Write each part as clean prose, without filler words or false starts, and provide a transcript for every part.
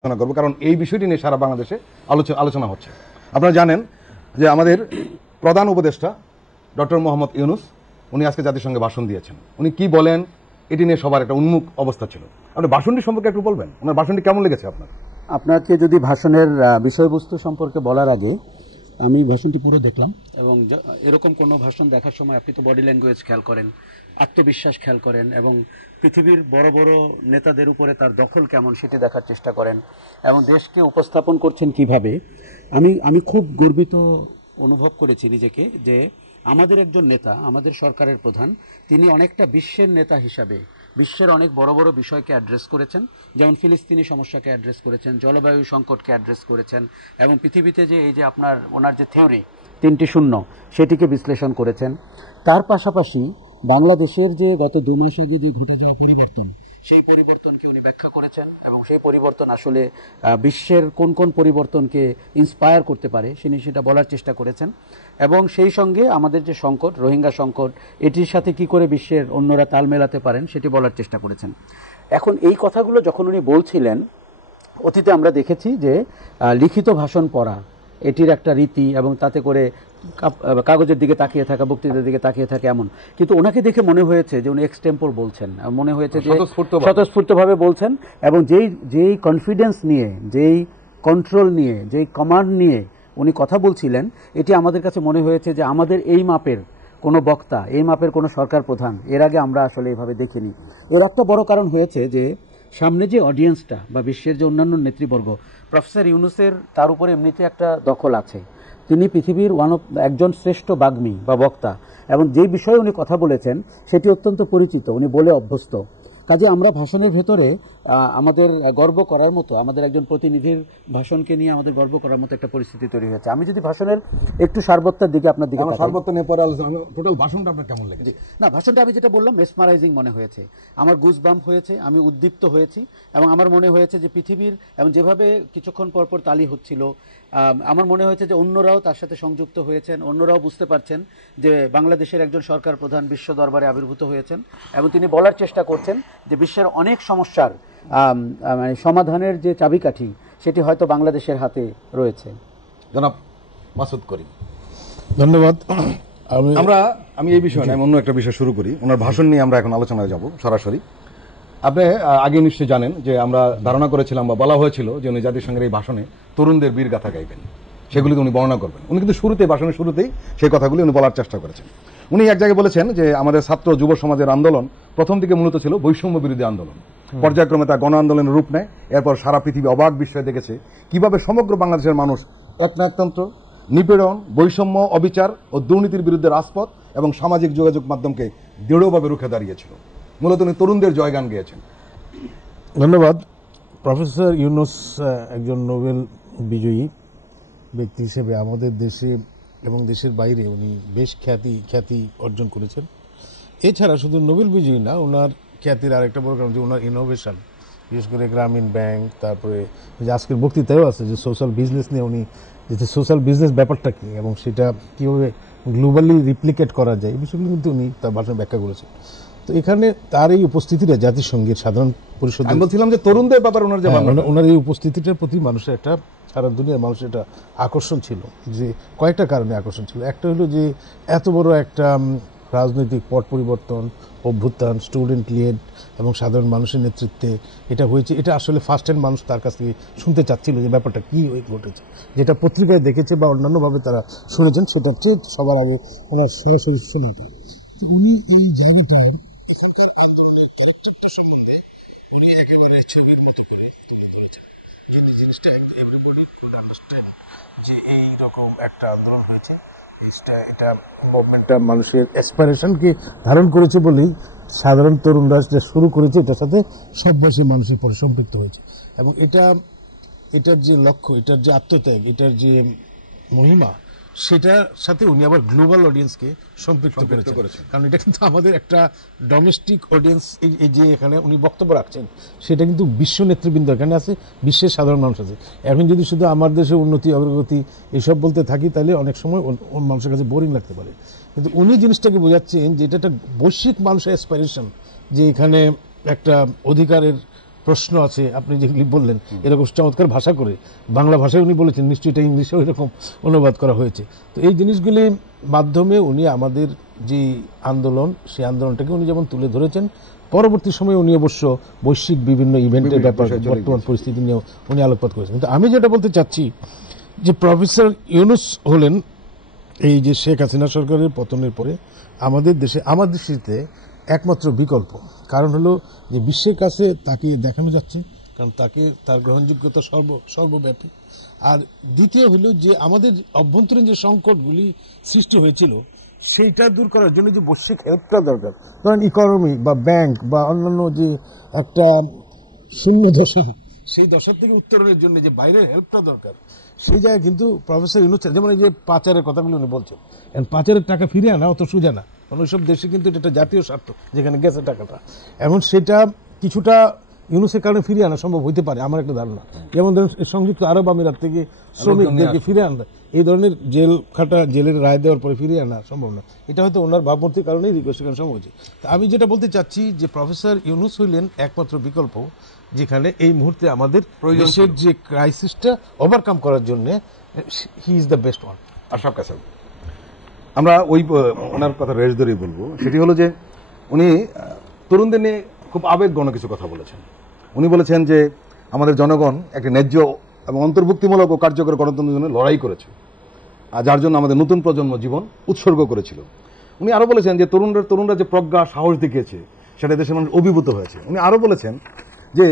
আলোচনা করবো, কারণ এই বিষয়টি নিয়ে সারা বাংলাদেশে আলোচনা হচ্ছে। আপনারা জানেন যে আমাদের প্রধান উপদেষ্টা ডক্টর মোহাম্মদ ইউনূস উনি আজকে জাতিসংঘে ভাষণ দিয়েছেন। উনি কি বলেন এটি নিয়ে সবার একটা উন্মুখ অবস্থা ছিল। আপনি ভাষণটি সম্পর্কে একটু বলবেন, ওনার ভাষণটি কেমন লেগেছে আপনার? আপনাকে যদি ভাষণের বিষয়বস্তু সম্পর্কে বলার আগে আমি ভাষণটি পুরো দেখলাম, এবং এরকম কোনো ভাষণ দেখার সময় আপনি তো বডি ল্যাঙ্গুয়েজ খেয়াল করেন, আত্মবিশ্বাস খেয়াল করেন, এবং পৃথিবীর বড় বড় নেতাদের উপরে তার দখল কেমন সেটি দেখার চেষ্টা করেন, এবং দেশকে উপস্থাপন করছেন কিভাবে। আমি খুব গর্বিত অনুভব করেছি নিজেকে যে আমাদের একজন নেতা, আমাদের সরকারের প্রধান, তিনি অনেকটা বিশ্বের নেতা হিসাবে বিশ্বের অনেক বড় বড় বিষয়কে অ্যাড্রেস করেছেন, যেমন ফিলিস্তিনি সমস্যাকে অ্যাড্রেস করেছেন, জলবায়ু সংকটকে অ্যাড্রেস করেছেন, এবং পৃথিবীতে যে এই যে ওনার যে থিওরি 3টি শূন্য সেটিকে বিশ্লেষণ করেছেন। তার পাশাপাশি বাংলাদেশের যে গত 2 মাস আগে যে ঘটে যাওয়া পরিবর্তন, সেই পরিবর্তনকে উনি ব্যাখ্যা করেছেন, এবং সেই পরিবর্তন আসলে বিশ্বের কোন কোন পরিবর্তনকে ইন্সপায়ার করতে পারে সেটা বলার চেষ্টা করেছেন। এবং সেই সঙ্গে আমাদের যে সংকট, রোহিঙ্গা সংকট, এটির সাথে কি করে বিশ্বের অন্যরা তাল মেলাতে পারেন সেটি বলার চেষ্টা করেছেন। এখন এই কথাগুলো যখন উনি বলছিলেন, অতীতে আমরা দেখেছি যে লিখিত ভাষণ পড়া এটির একটা রীতি, এবং তাতে করে কাগজের দিকে তাকিয়ে থাকা, বক্তৃতার দিকে তাকিয়ে থাকে এমন। কিন্তু ওনাকে দেখে মনে হয়েছে যে উনি এক্সটেম্পোর বলছেন, মনে হয়েছে যে স্বতঃস্ফূর্তভাবে বলছেন, এবং যেই কনফিডেন্স নিয়ে, যেই কন্ট্রোল নিয়ে, যেই কমান্ড নিয়ে উনি কথা বলছিলেন, এটি আমাদের কাছে মনে হয়েছে যে আমাদের এই মাপের কোনো বক্তা, এই মাপের কোনো সরকার প্রধান এর আগে আমরা আসলে এইভাবে দেখিনি। এর একটা বড় কারণ হয়েছে যে সামনে যে অডিয়েন্সটা বা বিশ্বের যে অন্যান্য নেতৃবর্গ, প্রফেসর ইউনূসের তার উপরে এমনিতে একটা দখল আছে। তিনি পৃথিবীর একজন শ্রেষ্ঠ বাগ্মী বা বক্তা, এবং যেই বিষয়ে উনি কথা বলেছেন সেটি অত্যন্ত পরিচিত, উনি বলে অভ্যস্ত। কাজে আমরা ভাষণের ভেতরে আমাদের গর্ব করার মতো, আমাদের একজন প্রতিনিধির ভাষণকে নিয়ে আমাদের গর্ব করার মতো একটা পরিস্থিতি তৈরি হয়েছে। আমি যদি ভাষণের একটু সারবত্তার দিকে আপনার দিকে সারবত্তা নিয়ে পরে আলোচনা, টোটাল ভাষণটা আপনার কেমন লেগেছে? না, ভাষণটা আমি যেটা বললাম মেসমারাইজিং মনে হয়েছে, আমার গুজবাম্প হয়েছে, আমি উদ্দীপ্ত হয়েছি, এবং আমার মনে হয়েছে যে পৃথিবীর, এবং যেভাবে কিছুক্ষণ পরপর তালি হচ্ছিল, আমার মনে হয়েছে যে অন্যরাও তার সাথে সংযুক্ত হয়েছেন, অন্যরাও বুঝতে পারছেন যে বাংলাদেশের একজন সরকার প্রধান বিশ্ব দরবারে আবির্ভূত হয়েছেন, এবং তিনি বলার চেষ্টা করছেন যে বিশ্বের অনেক সমস্যার মানে সমাধানের যে চাবিকাঠি সেটি হয়তো বাংলাদেশের হাতে রয়েছে। জনাব মাসুদ করিম, ধন্যবাদ। আমি এই বিষয়ে অন্য একটা বিষয় শুরু করি। ওনার ভাষণ নিয়ে আমরা এখন আলোচনায় যাব সরাসরি। আপনি আগে নিশ্চয়ই জানেন যে আমরা ধারণা করেছিলাম বা বলা হয়েছিল যে উনি জাতিসংঘের এই ভাষণে তরুণদের বীর গাথা গাইবেন, সেগুলি উনি বর্ণনা করবেন। উনি কিন্তু ভাষণের শুরুতেই সেই কথাগুলি উনি বলার চেষ্টা করেছেন। উনি এক জায়গায় বলেছেন যে আমাদের ছাত্র যুব সমাজের আন্দোলন প্রথম দিকে মূলত ছিল বৈষম্য বিরোধী আন্দোলন, পর্যায়ক্রমে তা গণ আন্দোলনের রূপ নেয়। এরপর সারা পৃথিবী অবাক বিস্ময়ে দেখেছে কিভাবে সমগ্র বাংলাদেশের মানুষ একনায়কতন্ত্র, নিপীড়ন, বৈষম্য, অবিচার ও দুর্নীতির বিরুদ্ধে রাজপথ এবং সামাজিক যোগাযোগ মাধ্যমকে দৃঢ়ভাবে রুখে দাঁড়িয়েছিল। মূলত উনি তরুণদের জয়গান গেয়েছেন। ধন্যবাদ। প্রফেসর ইউনূস একজন নোবেল বিজয়ী ব্যক্তি হিসেবে আমাদের দেশে এবং দেশের বাইরে উনি বেশ খ্যাতি অর্জন করেছেন। এছাড়া শুধু নোবেল বিজয়ী না, ওনার খ্যাতির আরেকটা বড় কারণ যে ওনার ইনোভেশন, বিশেষ করে গ্রামীণ ব্যাংক, তারপরে যে আজকের বক্তৃতায়ও আছে যে সোশ্যাল বিজনেস নিয়ে উনি যে সোশ্যাল বিজনেস ব্যাপারটা কী এবং সেটা কীভাবে গ্লোবালি রিপ্লিকেট করা যায়, এই বিষয়গুলো কিন্তু উনি তার ভাষণে ব্যাখ্যা করেছেন। তো এখানে তার এই উপস্থিতিটা জাতিসংঘের সাধারণ পরিষদ, আমি বলছিলাম যে তরুণদের ব্যাপারে ওনার এই উপস্থিতিটার প্রতি মানুষের একটা, সারা দুনিয়ার মানুষের একটা আকর্ষণ ছিল, যে কয়েকটা কারণে আকর্ষণ ছিল। একটা হলো যে এত বড় একটা রাজনৈতিক পট পরিবর্তন, অভ্যুত্থান, স্টুডেন্ট লিড এবং সাধারণ মানুষের নেতৃত্বে এটা হয়েছে। এটা আসলে ফার্স্ট হ্যান্ড মানুষ তার কাছ থেকে শুনতে চাচ্ছিল যে ব্যাপারটা কী ঘটেছে, যেটা পত্রিকায় দেখেছে বা অন্যান্যভাবে তারা শুনেছেন, সেটা ঠিক সবার আগে ওনার সরাসরি শুনতে। উনি এই জায়গাটার এখানকার আন্দোলনের ক্যারেক্টারটা সম্বন্ধে উনি একেবারে ছবির মতো করে তুলে ধরেছেন, যে জিনিসটা এভরিবডি কুড আন্ডারস্ট্যান্ড যে এই রকম একটা আন্দোলন হয়েছে। এটা মুভমেন্টটা মানুষের অ্যাসপিরেশনকে ধারণ করেছে বলেই সাধারণ তরুণরা যেটা শুরু করেছে, এটার সাথে সব বয়সী মানুষের পরে সম্পৃক্ত হয়েছে। এবং এটার যে লক্ষ্য, এটার যে আত্মত্যাগ, এটার যে মহিমা, সেটার সাথে উনি আবার গ্লোবাল অডিয়েন্সকে সম্পৃক্ত করেছেন। কারণ এটা কিন্তু আমাদের একটা ডোমেস্টিক অডিয়েন্স, এই যে এখানে উনি বক্তব্য রাখছেন সেটা কিন্তু বিশ্ব নেতৃবৃন্দ এখানে আছে, বিশ্বের সাধারণ মানুষ আছে। এখন যদি শুধু আমার দেশের উন্নতি অগ্রগতি এইসব বলতে থাকি তাহলে অনেক সময় মানুষের কাছে বোরিং লাগতে পারে। কিন্তু উনি জিনিসটাকে বোঝাচ্ছেন যে এটা একটা বৈশ্বিক মানুষের অ্যাসপাইরেশন, যে এখানে একটা অধিকারের প্রশ্ন আছে, আপনি যেগুলি বললেন এরকম চমৎকার ভাষা করে বাংলা ভাষায় উনি বলেছেন, নিশ্চয়ই এটা ইংলিশেও এরকম অনুবাদ করা হয়েছে। তো এই জিনিসগুলির মাধ্যমে উনি আমাদের যে আন্দোলন, সেই আন্দোলনটাকে উনি যেমন তুলে ধরেছেন, পরবর্তী সময়ে উনি অবশ্য বৈশ্বিক বিভিন্ন ইভেন্টের ব্যাপার, বর্তমান পরিস্থিতি নিয়েও উনি আলোকপাত করেছেন। কিন্তু আমি যেটা বলতে চাচ্ছি যে প্রফেসর ইউনূস হলেন এই যে শেখ হাসিনা সরকারের পতনের পরে আমাদের দেশে, আমার দৃষ্টিতে একমাত্র বিকল্প। কারণ হলো যে বিশ্বের কাছে তাকে দেখানো যাচ্ছে, কারণ তাকে তার গ্রহণযোগ্যতা সর্বব্যাপী। আর দ্বিতীয় হলো যে আমাদের অভ্যন্তরীণ যে সংকটগুলি সৃষ্টি হয়েছিল সেইটা দূর করার জন্য যে বৈশ্বিক হেল্পটা দরকার, ধরেন ইকোনমি বা ব্যাংক বা অন্যান্য যে একটা শূন্য দশা, সেই দশার থেকে উত্তরণের জন্য যে বাইরের হেল্পটা দরকার, সেই জায়গায় কিন্তু প্রফেসর ইউনূস, যেমন এই যে পাচারের কথাগুলো উনি বলছেন, পাচারের টাকা ফিরিয়ে আনা অত সোজা না, কারণ ওইসব দেশে কিন্তু এটা একটা জাতীয় স্বার্থ যেখানে গেছে টাকাটা, এবং সেটা কিছুটা ইউনূসের কারণে ফিরিয়ে আনা সম্ভব হইতে পারে আমার একটা ধারণা। যেমন ধরেন সংযুক্ত আরব আমিরাত থেকে শ্রমিকদেরকে ফিরিয়ে আনা, এই ধরনের জেলের রায় দেওয়ার পরে ফিরিয়ে আনা সম্ভব না, এটা হয়তো ওনার ভাবমূর্তির কারণেই রিকোয়েস্ট করা সম্ভব হয়েছে। তা আমি যেটা বলতে চাচ্ছি যে প্রফেসর ইউনূস হইলেন একমাত্র বিকল্প, যেখানে এই মুহূর্তে আমাদের দেশের যে ক্রাইসিসটা ওভারকাম করার জন্য he is the best one. Ashraf Kasab, আমরা ওই ওনার কথা রেশ ধরেই বলবো, সেটি হলো যে উনি তরুণদের নিয়ে খুব আবেগঘন কিছু কথা বলেছেন। উনি বলেছেন যে আমাদের জনগণ একটি ন্যায্য এবং অন্তর্ভুক্তিমূলক ও কার্যকর গণতন্ত্রের জন্য লড়াই করেছে, আর যার জন্য আমাদের নতুন প্রজন্ম জীবন উৎসর্গ করেছিল। উনি আরো বলেছেন যে তরুণরা যে প্রজ্ঞা সাহস দেখিয়েছে সেটা দেশের মানুষ অভিভূত হয়েছে। উনি আরো বলেছেন যে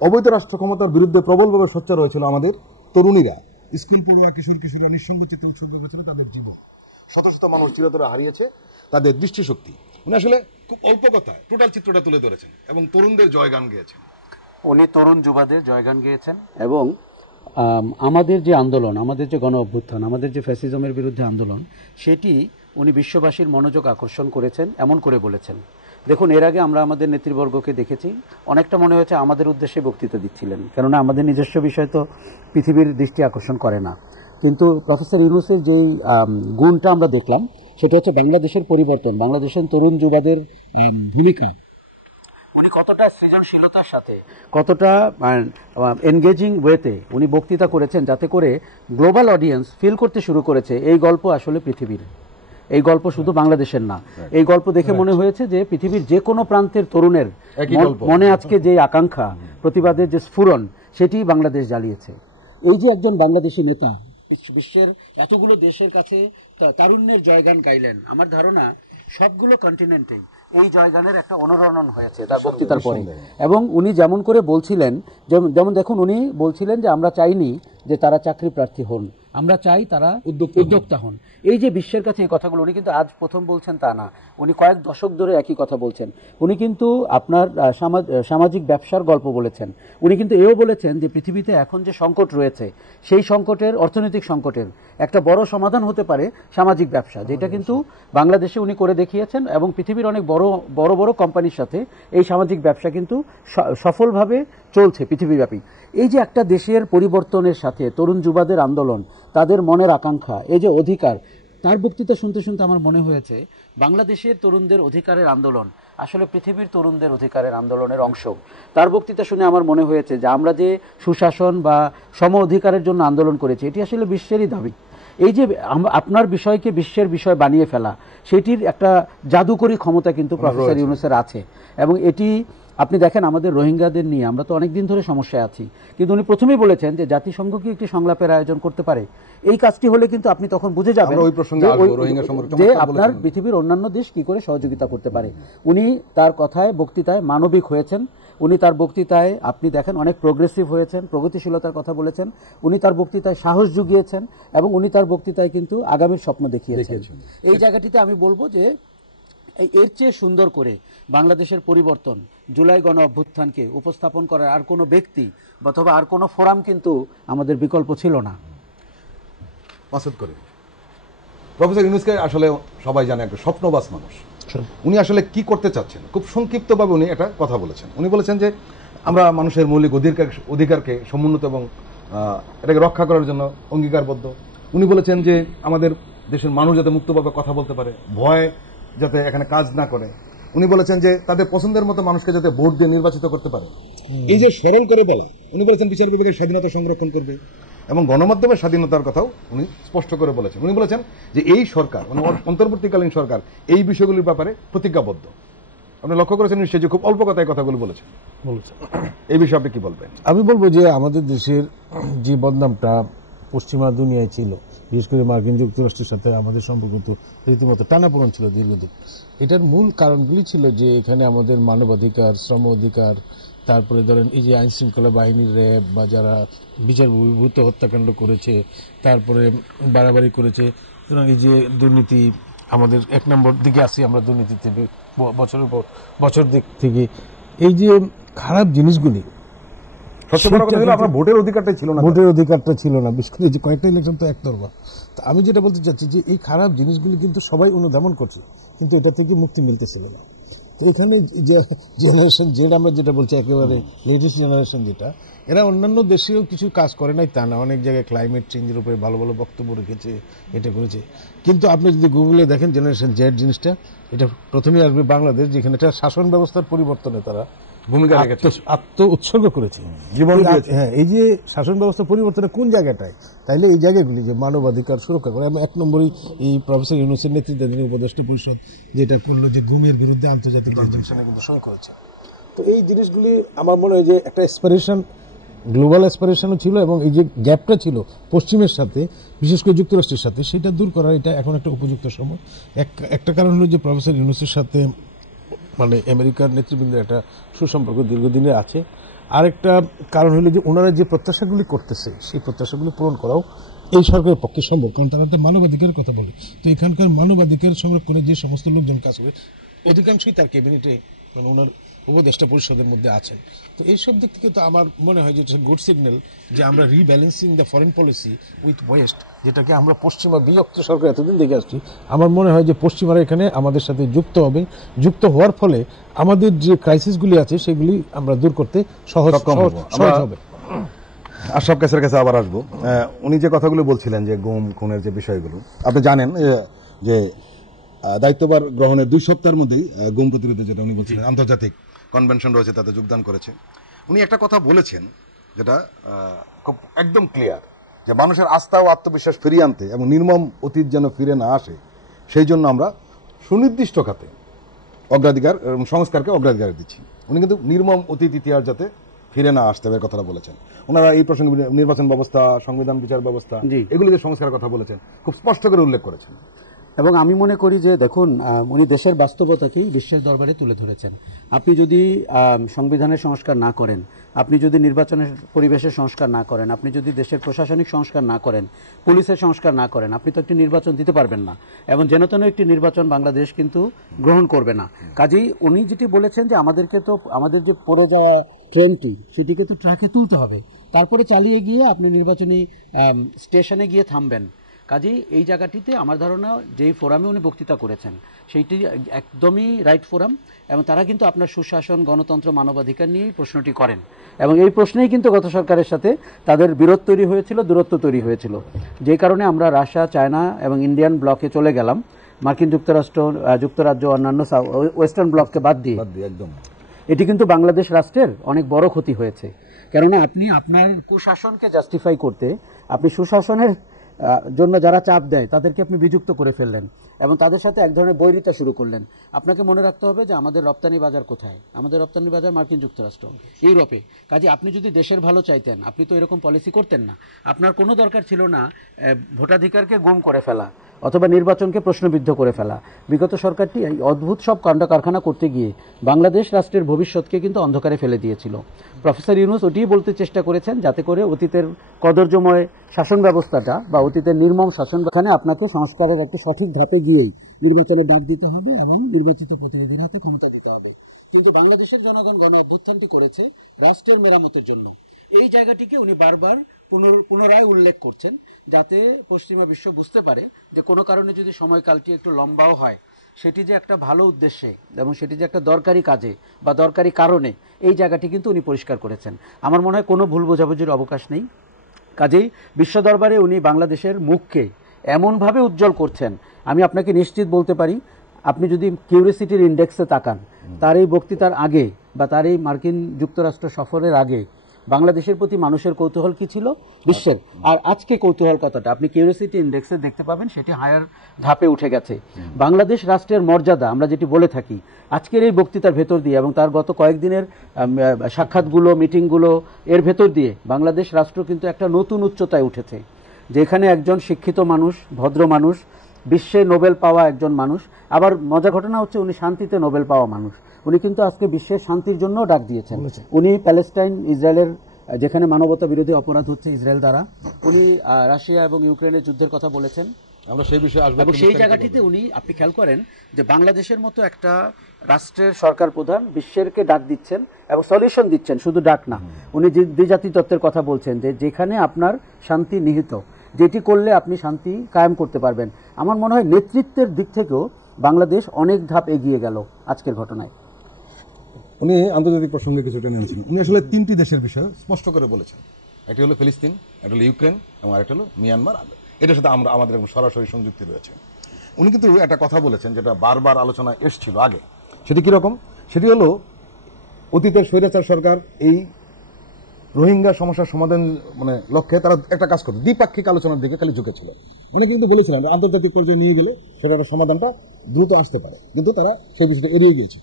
অবৈধ রাষ্ট্র ক্ষমতার বিরুদ্ধে প্রবলভাবে সোচ্চার হয়েছিল আমাদের তরুণীরা, স্কুল পড়ুয়া কিশোরীরা নিঃসঙ্গ চিত্তে উৎসর্গ করেছিল তাদের জীবন। শত শত মানুষ চিরতরে হারিয়েছে তাদের দৃষ্টিশক্তি। উনি আসলে খুব অল্প কথায় টোটাল চিত্রটা তুলে ধরেছেন এবং তরুণদের জয়গান গেয়েছেন। উনি তরুণ যুবাদের জয়গান গেয়েছেন এবং আমাদের যে আন্দোলন, আমাদের যে গণ অভ্যুত্থান, আমাদের যে ফ্যাসিজমের বিরুদ্ধে আন্দোলন, সেটি উনি বিশ্ববাসীর মনোযোগ আকর্ষণ করেছেন, এমন করে বলেছেন। দেখুন, এর আগে আমরা আমাদের নেতৃবর্গকে দেখেছি অনেকটা মনে হয়েছে আমাদের উদ্দেশ্যে বক্তৃতা দিচ্ছিলেন, কেননা আমাদের নিজস্ব বিষয় তো পৃথিবীর দৃষ্টি আকর্ষণ করে না। কিন্তু প্রফেসর ইউনূসের যেই গুণটা আমরা দেখলাম সেটা হচ্ছে বাংলাদেশের পরিবর্তন, বাংলাদেশের তরুণ যুবাদের ভূমিকা। উনি কতটা সৃজনশীলতার সাথে, কতটা এনগেজিং ওয়েতে উনি বক্তৃতা করেছেন, যাতে করে গ্লোবাল অডিয়েন্স ফিল করতে শুরু করেছে এই গল্প আসলে পৃথিবীর, এই গল্প শুধু বাংলাদেশের না। এই গল্প দেখে মনে হয়েছে যে পৃথিবীর যে কোনো প্রান্তের তরুণের মনে আজকে যে আকাঙ্ক্ষা, প্রতিবাদের যে স্ফুরণ, সেটি বাংলাদেশ জ্বালিয়েছে। এই যে একজন বাংলাদেশি নেতা বিশ্বের এতগুলো দেশের কাছে তারুণ্যের জয়গান গাইলেন, আমার ধারণা সবগুলো কন্টিনেন্টেই এই জয়গানের একটা অনুরণন হয়েছে তার বক্তৃতার পরে। এবং উনি যেমন করে বলছিলেন, যেমন দেখুন, উনি বলছিলেন যে আমরা চাইনি যে তারা চাকরি প্রার্থী হন, আমরা চাই তারা উদ্যোক্তা হন। এই যে বিশ্বের কাছে এই কথাগুলো উনি কিন্তু আজ প্রথম বলছেন তা না, উনি কয়েক দশক ধরে একই কথা বলছেন। উনি কিন্তু আপনার সামাজিক ব্যবসার গল্প বলেছেন। উনি কিন্তু এও বলেছেন যে পৃথিবীতে এখন যে সংকট রয়েছে, সেই সংকটের, অর্থনৈতিক সংকটের একটা বড় সমাধান হতে পারে সামাজিক ব্যবসা, যেটা কিন্তু বাংলাদেশে উনি করে দেখিয়েছেন। এবং পৃথিবীর অনেক বড় বড় কোম্পানির সাথে এই সামাজিক ব্যবসা কিন্তু সফলভাবে চলছে পৃথিবীব্যাপী। এই যে একটা দেশের পরিবর্তনের সাথে তরুণ যুবাদের আন্দোলন, তাদের মনের আকাঙ্ক্ষা, এই যে অধিকার, তার বক্তৃতা শুনতে শুনতে আমার মনে হয়েছে বাংলাদেশের তরুণদের অধিকারের আন্দোলন আসলে পৃথিবীর তরুণদের অধিকারের আন্দোলনের অংশ। তার বক্তৃতা শুনে আমার মনে হয়েছে যে আমরা যে সুশাসন বা সম অধিকারের জন্য আন্দোলন করেছি, এটি আসলে বিশ্বেরই দাবি। এই যে আপনার বিষয়কে বিশ্বের বিষয় বানিয়ে ফেলা, সেটির একটা জাদুকরী ক্ষমতা কিন্তু প্রফেসর ইউনূসের আছে। এবং এটি আপনি দেখেন, আমাদের রোহিঙ্গাদের নিয়ে আমরা তো অনেক দিন ধরে সমস্যায় আছি, কিন্তু উনি প্রথমেই বলেছেন যে জাতিসংঘ কি একটি সংলাপের আয়োজন করতে পারে। এই কাজটি হলে কিন্তু আপনি তখন বুঝে যাবেন যে আপনার পৃথিবীর অন্যান্য দেশ কি করে সহযোগিতা করতে পারে। উনি তার কথায়, বক্তৃতায় মানবিক হয়েছেন। উনি তার বক্তৃতায় আপনি দেখেন অনেক প্রোগ্রেসিভ হয়েছেন, প্রগতিশীলতার কথা বলেছেন। উনি তার বক্তৃতায় সাহস জুগিয়েছেন এবং উনি তার বক্তৃতায় কিন্তু আগামীর স্বপ্ন দেখিয়েছেন। এই জায়গাটিতে আমি বলবো যে এর চেয়ে সুন্দর করে বাংলাদেশের পরিবর্তন, জুলাই গণ অভ্যুত্থানকে উপস্থাপন করার আর কোনো ব্যক্তি অথবা আর কোনো ফোরাম কিন্তু আমাদের বিকল্প ছিল না। মাসুদ করিম, প্রফেসর ইউনূসকে আসলে সবাই জানে একটা স্বপ্নবাজ মানুষ। উনি আসলে কি করতে চাচ্ছেন খুব সংক্ষিপ্তভাবে উনি একটা কথা বলেছেন। উনি বলেছেন যে আমরা মানুষের মৌলিক অধিকারকে সমুন্নত এবং এটাকে রক্ষা করার জন্য অঙ্গীকারবদ্ধ। উনি বলেছেন যে আমাদের দেশের মানুষ যাতে মুক্তভাবে কথা বলতে পারে, ভয় যাতে এখানে কাজ না করে, উনি বলেছেন যে তাদের পছন্দের মতো মানুষকে যাতে ভোট দিয়ে নির্বাচিত করতে পারে, এই যে সরল করে বলে, উনি বলেছেন বিচার বিভাগের স্বাধীনতা সংরক্ষণ করবে এবং গণমাধ্যমের স্বাধীনতার কথাও উনি স্পষ্ট করে বলেছেন। উনি বলেছেন যে এই সরকার মানে অন্তর্বর্তীকালীন সরকার এই বিষয়গুলির ব্যাপারে প্রতিজ্ঞাবদ্ধ। আপনি লক্ষ্য করেছেন নিশ্চয়ই যে খুব অল্প কথায় কথাগুলো বলেছেন। এই বিষয়ে আপনি কি বলবেন? আমি বলবো যে আমাদের দেশের যে বদনামটা পশ্চিমা দুনিয়ায় ছিল, বিশেষ করে মার্কিন যুক্তরাষ্ট্রের সাথে আমাদের সম্পর্ক তো রীতিমতো টানাপোড়েন ছিল দীর্ঘদিন। এটার মূল কারণগুলি ছিল যে এখানে আমাদের মানবাধিকার, শ্রম অধিকার, তারপরে ধরেন এই যে আইন শৃঙ্খলা বাহিনীর র্যাব বা যারা বিচার বহির্ভূত হত্যাকাণ্ড করেছে, তারপরে বাড়াবাড়ি করেছে, সুতরাং এই যে দুর্নীতি, আমাদের 1 নম্বর দিকে আসি আমরা দুর্নীতিতে বছরের পর বছর দিক থেকে, এই যে খারাপ জিনিসগুলি, সবচেয়ে বড় কথা হলো আপনার ভোটের অধিকারটাই ছিল না। ভোটের অধিকারটা ছিল না, বিশেষ করে যে কয়েকটা ইলেকশন তো একতরফা। তো আমি যেটা বলতে চাচ্ছি যে এই খারাপ জিনিসগুলি কিন্তু সবাই অনুধাবন করছে, কিন্তু এটা থেকে মুক্তি মিলতেছিল না। তো এখানে যে জেনারেশন জেড আমরা যেটা বলছি, একেবারে লেটেস্ট জেনারেশন যেটা, এরা অন্যান্য দেশেও কিছু কাজ করে নাই তা না, অনেক জায়গায় ক্লাইমেট চেঞ্জের উপরে ভালো ভালো বক্তব্য রেখেছে, এটা করেছে। কিন্তু আপনি যদি গুগলে দেখেন জেনারেশন জেড জিনিসটা, এটা প্রথমেই আসবে বাংলাদেশ, যেখানে একটা শাসন ব্যবস্থার পরিবর্তনে তারা ভূমিকা রেখেছে, আত্ম উৎসর্গ করেছে, জীবন দিয়েছে। হ্যাঁ, এই যে শাসন ব্যবস্থা পরিবর্তনে কোন জায়গাটায়, তাইলে এই জায়গাগুলি যে মানবাধিকার সুরক্ষা করে, আমি 1 নম্বরই এই প্রফেসর ইউনূসের নেতৃত্বাধীন উপদেষ্টা পরিষদ যেটা করলো, যে গুমের বিরুদ্ধে আন্তর্জাতিক রেজলিউশনে কিন্তু সই করেছে। তো এই জিনিসগুলি আমার মনে হয় যে একটা অ্যাসপিরেশন, গ্লোবাল অ্যাসপিরেশনও ছিল, এবং এই যে গ্যাপটা ছিল পশ্চিমের সাথে, বিশেষ করে যুক্তরাষ্ট্রের সাথে, সেটা দূর করার এটা এখন একটা উপযুক্ত সময়। একটা কারণ হলো যে প্রফেসর ইউনূসের সাথে মানে আমেরিকার নেতৃবৃন্দের একটা সুসম্পর্ক দীর্ঘদিনের আছে। আরেকটা কারণ হলো যে ওনারা যে প্রত্যাশাগুলি করতেছে, সেই প্রত্যাশাগুলি পূরণ করাও এই সরকারের পক্ষে সম্ভব, কারণ তারা একটা মানবাধিকারের কথা বলে। তো এখানকার মানবাধিকার সংরক্ষণে যে সমস্ত লোকজন কাজ করে, অধিকাংশই তার ক্যাবিনেটে মানে ওনার উপদেষ্টা পরিষদের মধ্যে আছেন। তো এইসব দিক থেকে তো আমার মনে হয় যে এটা গুড সিগন্যাল যে আমরা rebalancing the foreign policy with West, যেটাকে আমরা পশ্চিমা বিভক্ত সরকার এতদিন দেখে আসছি। আমার মনে হয় যে পশ্চিমারা এখানে আমাদের সাথে যুক্ত হবে, যুক্ত হওয়ার ফলে আমাদের যে ক্রাইসিসগুলি আছে সেগুলি আমরা দূর করতে সহজ হবে। আশরাফ কাছের কাছে আবার আসবো। উনি যে কথাগুলো বলছিলেন যে গুম খুনের যে বিষয়গুলো, আপনি জানেন যে দায়িত্বভার গ্রহণের 2 সপ্তাহের মধ্যেই গুম প্রতিরোধে যেটা উনি বলছিলেন আন্তর্জাতিক কনভেনশন রয়েছে তাতে যোগদান করেছে। উনি একটা কথা বলেছেন যেটা খুব একদম ক্লিয়ার, যে মানুষের আস্থা ও আত্মবিশ্বাস ফিরিয়ে আনতে এবং নির্মম অতীত যেন ফিরে না আসে, সেই জন্য আমরা সুনির্দিষ্ট খাতে অগ্রাধিকার এবং সংস্কারকে অগ্রাধিকার দিচ্ছি। উনি কিন্তু নির্মম অতীত ইতিহাস যাতে ফিরে না আসতে হবে কথাটা বলেছেন। ওনারা এই প্রসঙ্গে নির্বাচন ব্যবস্থা, সংবিধান বিচার ব্যবস্থা, এগুলিতে সংস্কারের কথা বলেছেন, খুব স্পষ্ট করে উল্লেখ করেছেন। এবং আমি মনে করি যে দেখুন, উনি দেশের বাস্তবতাকেই বিশ্বের দরবারে তুলে ধরেছেন। আপনি যদি সংবিধানের সংস্কার না করেন, আপনি যদি নির্বাচনের পরিবেশের সংস্কার না করেন, আপনি যদি দেশের প্রশাসনিক সংস্কার না করেন, পুলিশের সংস্কার না করেন, আপনি তো একটি নির্বাচন দিতে পারবেন না, এবং যেন তেন একটি নির্বাচন বাংলাদেশ কিন্তু গ্রহণ করবে না। কাজেই উনি যেটি বলেছেন যে আমাদেরকে তো আমাদের যে পড়ে যাওয়া ট্রেনটি, সেটিকে তো ট্র্যাকে তুলতে হবে, তারপরে চালিয়ে গিয়ে আপনি নির্বাচনী স্টেশনে গিয়ে থামবেন। কাজেই এই জায়গাটিতে আমার ধারণা যেই ফোরামে উনি বক্তৃতা করেছেন সেইটি একদমই রাইট ফোরাম, এবং তারা কিন্তু আপনার সুশাসন, গণতন্ত্র, মানবাধিকার নিয়েই প্রশ্নটি করেন, এবং এই প্রশ্নেই কিন্তু গত সরকারের সাথে তাদের বিরোধ তৈরি হয়েছিল, দূরত্ব তৈরি হয়েছিল, যে কারণে আমরা রাশিয়া, চায়না এবং ইন্ডিয়ান ব্লকে চলে গেলাম, মার্কিন যুক্তরাজ্য অন্যান্য ওয়েস্টার্ন ব্লককে বাদ দিয়ে। একদম এটি কিন্তু বাংলাদেশ রাষ্ট্রের অনেক বড় ক্ষতি হয়েছে, কেননা আপনি আপনার কুশাসনকে জাস্টিফাই করতে আপনি সুশাসনের জন্য যারা চাপ দেয় তাদেরকে আপনি বিযুক্ত করে ফেললেন, এবং তাদের সাথে এক ধরনের বৈরিতা শুরু করলেন। আপনাকে মনে রাখতে হবে যে আমাদের রপ্তানি বাজার কোথায়? আমাদের রপ্তানি বাজার মার্কিন যুক্তরাষ্ট্র, ইউরোপে। কাজে আপনি যদি দেশের ভালো চাইতেন, আপনি তো এরকম পলিসি করতেন না। আপনার কোনো দরকার ছিল না ভোটাধিকারকে গুম করে ফেলা অথবা নির্বাচনকে প্রশ্নবিদ্ধ করে ফেলা। বিগত সরকারটি এই অদ্ভুত সব কাণ্ড কারখানা করতে গিয়ে বাংলাদেশ রাষ্ট্রের ভবিষ্যৎকে কিন্তু অন্ধকারে ফেলে দিয়েছিল। প্রফেসর ইউনূস ওটিই বলতে চেষ্টা করেছেন যাতে করে অতীতের কদর্যময় শাসন ব্যবস্থাটা বা অতীতের নির্মম শাসন, এখানে আপনাকে সংস্কারের একটি সঠিক ধাপে গিয়েই নির্বাচনে ডাক দিতে হবে এবং নির্বাচিত প্রতিনিধির হাতে ক্ষমতা দিতে হবে। কিন্তু বাংলাদেশের জনগণ গণ অভ্যুত্থানটি করেছে রাষ্ট্রের মেরামতের জন্য। এই জায়গাটিকে উনি বারবার পুনরায় উল্লেখ করছেন, যাতে পশ্চিমা বিশ্ব বুঝতে পারে যে কোনো কারণে যদি সময়কালটি একটু লম্বাও হয়, সেটি যে একটা ভালো উদ্দেশ্যে এবং সেটি যে একটা দরকারি কাজে বা দরকারি কারণে, এই জায়গাটি কিন্তু উনি পরিষ্কার করেছেন। আমার মনে হয় কোনো ভুল বোঝাবুঝির অবকাশ নেই। কাজেই বিশ্ব দরবারে উনি বাংলাদেশের মুখকে এমনভাবে উজ্জ্বল করছেন, আমি আপনাকে নিশ্চিত বলতে পারি আপনি যদি কিউরিসিটির ইন্ডেক্সে তাকান, তার এই বক্তৃতার আগে বা তার এই মার্কিন যুক্তরাষ্ট্র সফরের আগে বাংলাদেশের প্রতি মানুষের কৌতূহল কি ছিল বিশ্বের, আর আজকে কৌতূহল কতটা আপনি কিউরিসিটি ইন্ডেক্সে দেখতে পাবেন, সেটি হায়ার ধাপে উঠে গেছে। বাংলাদেশ রাষ্ট্রের মর্যাদা আমরা যেটি বলে থাকি, আজকের এই বক্তৃতার ভেতর দিয়ে এবং তার গত কয়েকদিনের সাক্ষাৎগুলো, মিটিংগুলো, এর ভেতর দিয়ে বাংলাদেশ রাষ্ট্র কিন্তু একটা নতুন উচ্চতায় উঠেছে, যেখানে একজন শিক্ষিত মানুষ, ভদ্র মানুষ, বিশ্বে নোবেল পাওয়া একজন মানুষ, আবার মজার ঘটনা হচ্ছে উনি শান্তিতে নোবেল পাওয়া মানুষ, উনি কিন্তু আজকে বিশ্বের শান্তির জন্য ডাক দিয়েছেন। উনি প্যালেস্টাইন, ইসরায়েলের যেখানে মানবতা বিরোধী অপরাধ হচ্ছে ইসরায়েল দ্বারা, উনি রাশিয়া এবং ইউক্রেনের যুদ্ধের কথা বলেছেন। আমরা সেই বিষয়ে আসবো, এবং সেই জায়গাটিতে উনি, আপনি খেয়াল করেন যে বাংলাদেশের মতো একটা রাষ্ট্রের সরকার প্রধান বিশ্বেরকে ডাক দিচ্ছেন এবং সলিউশন দিচ্ছেন, শুধু ডাক না, উনি দ্বিজাতি তত্ত্বের কথা বলছেন যে যেখানে আপনার শান্তি নিহিত, যেটি করলে আপনি শান্তি কায়েম করতে পারবেন। আমার মনে হয় নেতৃত্বের দিক থেকেও বাংলাদেশ অনেক ধাপ এগিয়ে গেল আজকের ঘটনায়। উনি আন্তর্জাতিক প্রসঙ্গে কিছুটা নিয়েছেন। উনি আসলে 3টি দেশের বিষয়ে স্পষ্ট করে বলেছেন, একটি হলো ফিলিস্তিন, একটা হলো ইউক্রেন এবং আরেকটা হলো মিয়ানমার। এটার সাথে আমাদের সরাসরি সংযুক্তি রয়েছে। উনি কিন্তু একটা কথা বলেছেন যেটা বারবার আলোচনায় এসেছিল আগে, সেটি কিরকম? সেটি হলো অতীতের স্বৈরাচার সরকার এই রোহিঙ্গা সমস্যার সমাধান লক্ষ্যে তারা একটা কাজ করবে, দ্বিপাক্ষিক আলোচনার দিকে খালি ঝুঁকেছিল। উনি কিন্তু বলেছিলেন আন্তর্জাতিক পর্যায়ে নিয়ে গেলে সেটার সমাধানটা দ্রুত আসতে পারে, কিন্তু তারা সেই বিষয়টা এড়িয়ে গিয়েছে।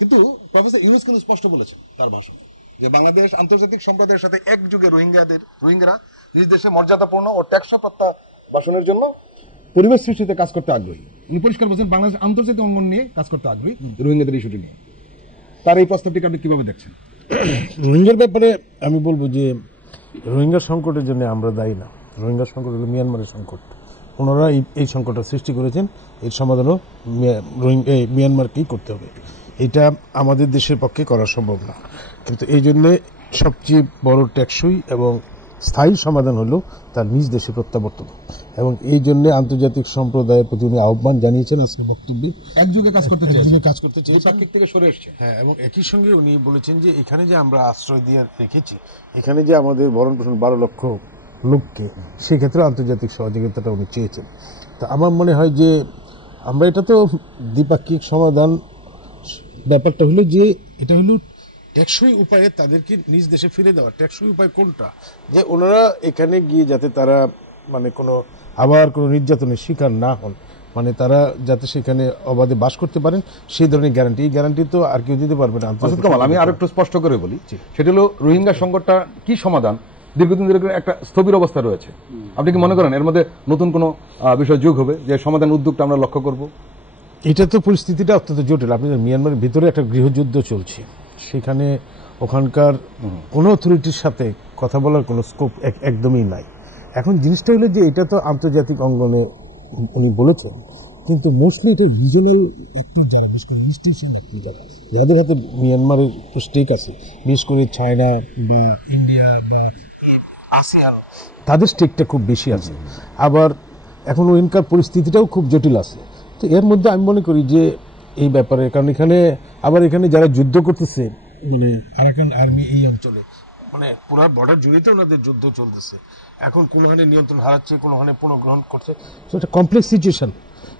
কিন্তু প্রফেসর ইউনূস কিন্তু স্পষ্ট বলেছেন তার ভাষণে যে বাংলাদেশ আন্তর্জাতিক সম্প্রদায়ের সাথে একযুগে রোহিঙ্গারা নিজ দেশে মর্যাদাপূর্ণ ও টেকসই প্রত্যাবাসনের জন্য পরিবেশ সৃষ্টিতে কাজ করতে আগ্রহী। উনি পরিষ্কার বলছেন বাংলাদেশ আন্তর্জাতিক অঙ্গন নিয়ে কাজ করতে আগ্রহী রোহিঙ্গাদের ইস্যুটি নিয়ে। তার এই প্রস্তাবটিকে আপনি কিভাবে দেখছেন? রোহিঙ্গার ব্যাপারে আমি বলবো যে রোহিঙ্গা সংকটের জন্য আমরা দায়ী না। রোহিঙ্গা সংকট হলো মিয়ানমারের সংকট। ওনারা এই সংকটটা সৃষ্টি করেছেন, এর সমাধানও মিয়ানমারকেই করতে হবে। এটা আমাদের দেশের পক্ষে করা সম্ভব না। কিন্তু এই জন্যে সবচেয়ে বড় টেকসই এবং স্থায়ী সমাধান হলো তার নিজ দেশে প্রত্যাবর্তন, এবং এই জন্য আন্তর্জাতিক সম্প্রদায়ের প্রতি উনি আহ্বান জানিয়েছেন আজকে বক্তব্যে একযুগে কাজ করতে চেয়েছেন, থেকে সরে এসছে। হ্যাঁ, এবং একই সঙ্গে উনি বলেছেন যে এখানে যে আমরা আশ্রয় দিয়ে রেখেছি, এখানে যে আমাদের ভরণ পোষণ 12 লক্ষ লোককে, সেক্ষেত্রে আন্তর্জাতিক সহযোগিতাটা উনি চেয়েছেন। তা আমার মনে হয় যে আমরা এটা তো দ্বিপাক্ষিক সমাধান, ব্যাপারটা হলো যে এটা হলো টেকসই উপায়ে তাদেরকে নিজ দেশে ফিরে দেওয়া। টেকসই উপায় কোনটা? যে ওনারা এখানে গিয়ে যাতে তারা কোনো আবার কোনো নির্যাতনের শিকার না হন, তারা যাতে সেখানে অবাধে বাস করতে পারেন, সেই ধরনের গ্যারান্টি। এই গ্যারান্টি তো আর কেউ দিতে পারবে না। আমি আরো একটু স্পষ্ট করে বলি, সেটা হলো রোহিঙ্গা সংকটটা কি সমাধান, দীর্ঘদিন ধরে একটা স্থবির অবস্থা রয়েছে। আপনি কি মনে করেন এর মধ্যে নতুন কোনো বিষয় যোগ হবে যে সমাধান উদ্যোগটা আমরা লক্ষ্য করব? এটা তো পরিস্থিতিটা অত্যন্ত জটিল। আপনাদের মিয়ানমারের ভিতরে একটা গৃহযুদ্ধ চলছে, সেখানে ওখানকার কোনো অথরিটির সাথে কথা বলার কোনো স্কোপ একদমই নাই। এখন জিনিসটা হলো যে এটা তো আন্তর্জাতিক অঙ্গনে উনি বলেছেন, কিন্তু মোস্টলি এটা রিজনাল অ্যাক্টর যারা, বিশেষ করে ইস্ট এশিয়ান অ্যাক্টর যাদের হাতে মিয়ানমারের স্টেক আছে, বিশেষ করে চায়না বা ইন্ডিয়া বা আসিয়ান, তাদের স্টেকটা খুব বেশি আছে। আবার এখন ওইখানকার পরিস্থিতিটাও খুব জটিল আছে। তো এর মধ্যে আমি মনে করি যে এই ব্যাপারে, কারণ এখানে যারা যুদ্ধ করতেছে, আরাকান আর্মি এই অঞ্চলে, পুরো বর্ডার জুড়ে তো ওনাদের যুদ্ধ চলতেছে। এখন কোনোখানে নিয়ন্ত্রণ হারাচ্ছে, কোনোখানে পুনঃগ্রহণ করছে, তো এটা কমপ্লেক্স সিচুয়েশন।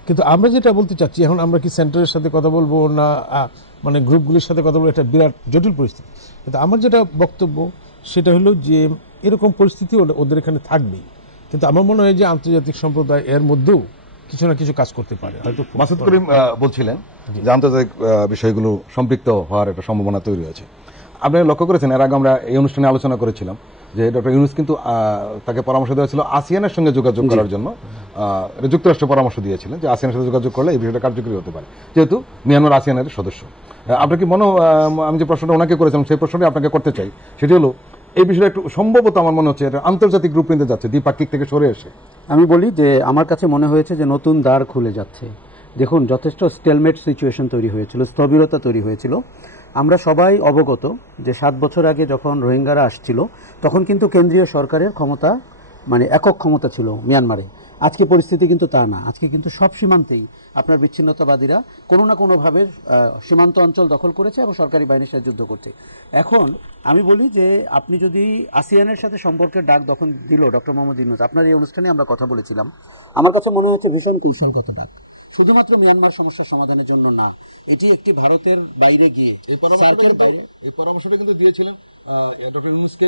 কিন্তু আমরা যেটা বলতে চাচ্ছি, এখন আমরা কি সেন্টারের সাথে কথা বলবো না গ্রুপগুলির সাথে কথা বলবো, এটা বিরাট জটিল পরিস্থিতি। কিন্তু আমার যেটা বক্তব্য সেটা হলো যে এরকম পরিস্থিতি ওদের এখানে থাকবেই, কিন্তু আমার মনে হয় যে আন্তর্জাতিক সম্প্রদায় এর মধ্যেও কিছু না কিছু কাজ করতে পারে। হয়তো মাসুদ করিম বলছিলেন যে আন্তর্জাতিক বিষয়গুলো সম্পৃক্ত হওয়ার একটা সম্ভাবনা তৈরি হয়েছে। আপনি লক্ষ্য করেছেন এর আগে আমরা এই অনুষ্ঠানে আলোচনা করেছিলাম যে ডক্টর ইউনূস কিন্তু তাকে পরামর্শ দেওয়া ছিল আসিয়ানের সঙ্গে যোগাযোগ করার জন্য। যুক্তরাষ্ট্র পরামর্শ দিয়েছিলেন যে আসিয়ানের সাথে যোগাযোগ করলে এই বিষয়টা কার্যকরী হতে পারে, যেহেতু মিয়ানমার আসিয়ানের সদস্য। আপনার কি আমি যে প্রশ্নটা ওনাকে করেছিলাম সেই প্রশ্নটি আপনাকে করতে চাই, সেটি হলো এই বিষয়টা একটু সম্ভবত আমার মনে হচ্ছে এটা আন্তর্জাতিক রূপ নিতে যাচ্ছে দ্বিপাক্ষিক থেকে সরে এসে। আমি বলি যে আমার কাছে মনে হয়েছে যে নতুন দ্বার খুলে যাচ্ছে। দেখুন, যথেষ্ট স্টেলমেট সিচুয়েশন তৈরি হয়েছিল, স্থবিরতা তৈরি হয়েছিল। আমরা সবাই অবগত যে 7 বছর আগে যখন রোহিঙ্গারা আসছিল, তখন কিন্তু কেন্দ্রীয় সরকারের ক্ষমতা একক ক্ষমতা ছিল মিয়ানমারে। আজকে পরিস্থিতি কিন্তু তা না। আজকে কিন্তু সব সীমান্তেই আপনার বিচ্ছিন্নতাবাদীরা কোনো না কোনোভাবে সীমান্ত অঞ্চল দখল করেছে এবং সরকারি বাহিনীর সাথে যুদ্ধ করছে। এখন আমি বলি যে আপনি যদি আসিয়ানের সাথে সম্পর্কের ডাক যখন দিল ডক্টর মোহাম্মদ ইউনূস, আপনার এই অনুষ্ঠানে আমরা কথা বলেছিলাম, আমার কাছে মনে হচ্ছে ভীষণ কৌশলগত ডাক। শুধুমাত্র মিয়ানমার সমস্যার সমাধানের জন্য না, এটি একটি ভারতের বাইরে গিয়ে এই পরামর্শটা কিন্তু দিয়েছিলেন ডক্টর ইউনূসকে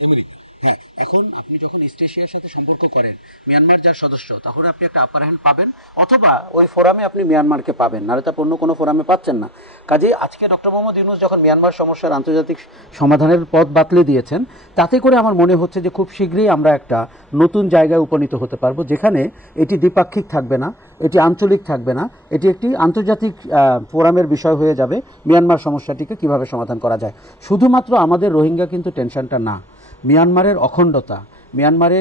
আমেরিকা। হ্যাঁ, এখন আপনি যখন ইস্ট এশিয়ার সাথে সম্পর্ক করেন, মিয়ানমার যার সদস্য, তখন আপনি একটা আপার হ্যান্ড পাবেন, অথবা ওই ফোরামে আপনি মিয়ানমারকে পাবেন, নাহলে তো অন্য কোনো ফোরামে পাচ্ছেন না। কাজেই আজকে ডক্টর মোহাম্মদ ইউনূস যখন মিয়ানমার সমস্যার আন্তর্জাতিক সমাধানের পথ বাতলে দিয়েছেন, তাতে করে আমার মনে হচ্ছে যে খুব শীঘ্রই আমরা একটা নতুন জায়গায় উপনীত হতে পারবো, যেখানে এটি দ্বিপাক্ষিক থাকবে না, এটি আঞ্চলিক থাকবে না, এটি একটি আন্তর্জাতিক ফোরামের বিষয় হয়ে যাবে মিয়ানমার সমস্যাটিকে কিভাবে সমাধান করা যায়। শুধুমাত্র আমাদের রোহিঙ্গা কিন্তু টেনশনটা না, মিয়ানমারের অখণ্ডতা, মিয়ানমারে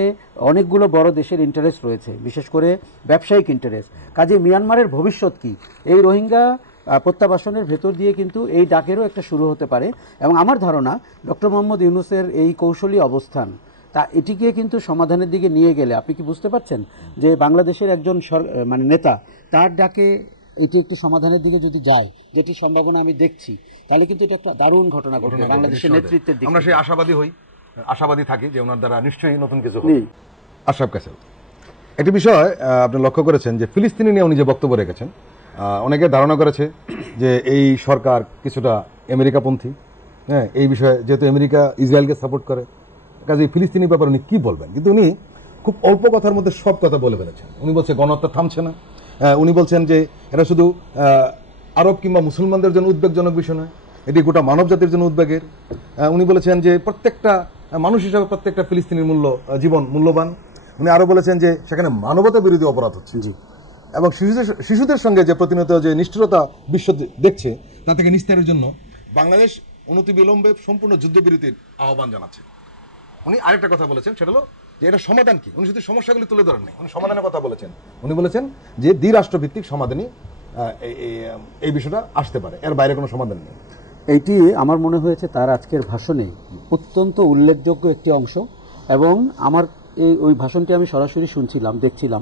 অনেকগুলো বড় দেশের ইন্টারেস্ট রয়েছে, বিশেষ করে ব্যবসায়িক ইন্টারেস্ট। কাজে মিয়ানমারের ভবিষ্যৎ কি, এই রোহিঙ্গা প্রত্যাবাসনের ভেতর দিয়ে কিন্তু এই ডাকেরও একটা শুরু হতে পারে। এবং আমার ধারণা ডক্টর মোহাম্মদ ইউনূসের এই কৌশলী অবস্থান, তা এটিকে কিন্তু সমাধানের দিকে নিয়ে গেলে, আপনি কি বুঝতে পারছেন যে বাংলাদেশের একজন মানে নেতা, তার ডাকে এটি একটি সমাধানের দিকে যদি যায়, যেটি সম্ভাবনা আমি দেখছি, তাহলে কিন্তু এটা একটা দারুণ ঘটনা ঘটবে বাংলাদেশের নেতৃত্বের দিকে। আমরা সেই আশাবাদী থাকি যে ওনার দ্বারা নিশ্চয়ই নতুন কিছু হবে। আশরাফ কাসেম, একটি বিষয় আপনি লক্ষ্য করেছেন যে ফিলিস্তিনি নিয়ে উনি যে বক্তব্য রেখেছেন, অনেকে ধারণা করেছে যে এই সরকার কিছুটা আমেরিকাপন্থী। হ্যাঁ, এই বিষয়ে যেহেতু আমেরিকা ইসরায়েলকে সাপোর্ট করে, কাজে ফিলিস্তিনি ব্যাপারে উনি কি বলবেন, কিন্তু উনি খুব অল্প কথার মধ্যে সব কথা বলে ফেলেছেন। উনি বলছে গণহত্যা থামছে না, উনি বলছেন যে এটা শুধু আরব কিংবা মুসলমানদের জন্য উদ্বেগজনক বিষয় নয়, এটি গোটা মানব জাতির জন্য উদ্বেগের। উনি বলেছেন যে প্রত্যেকটা মানুষ হিসাবে প্রত্যেকটা ফিলিস্তিনির জীবন মূল্যবান। উনি আরো বলেছেন যে সেখানে মানবতা বিরোধী অপরাধ হচ্ছে, এবং শিশুদের সঙ্গে যে প্রতিনিয়ত যে নিষ্ঠুরতা বিশ্ব দেখছে, তা থেকে নিস্তারের জন্য বাংলাদেশ অনতিবিলম্বে সম্পূর্ণ যুদ্ধবিরতির আহ্বান জানাচ্ছে। উনি আরেকটা কথা বলেছেন, সেটা হলো যে এটা সমাধান কি। উনি শুধু সমস্যাগুলি তুলে ধরেন নাই, উনি সমাধানের কথা বলেছেন। উনি বলেছেন যে দ্বিরাষ্ট্রভিত্তিক সমাধানই এই বিষয়টা আসতে পারে, এর বাইরে কোনো সমাধান নেই। এইটি আমার মনে হয়েছে তার আজকের ভাষণে অত্যন্ত উল্লেখযোগ্য একটি অংশ, এবং আমার ওই ভাষণটি আমি সরাসরি শুনছিলাম, দেখছিলাম।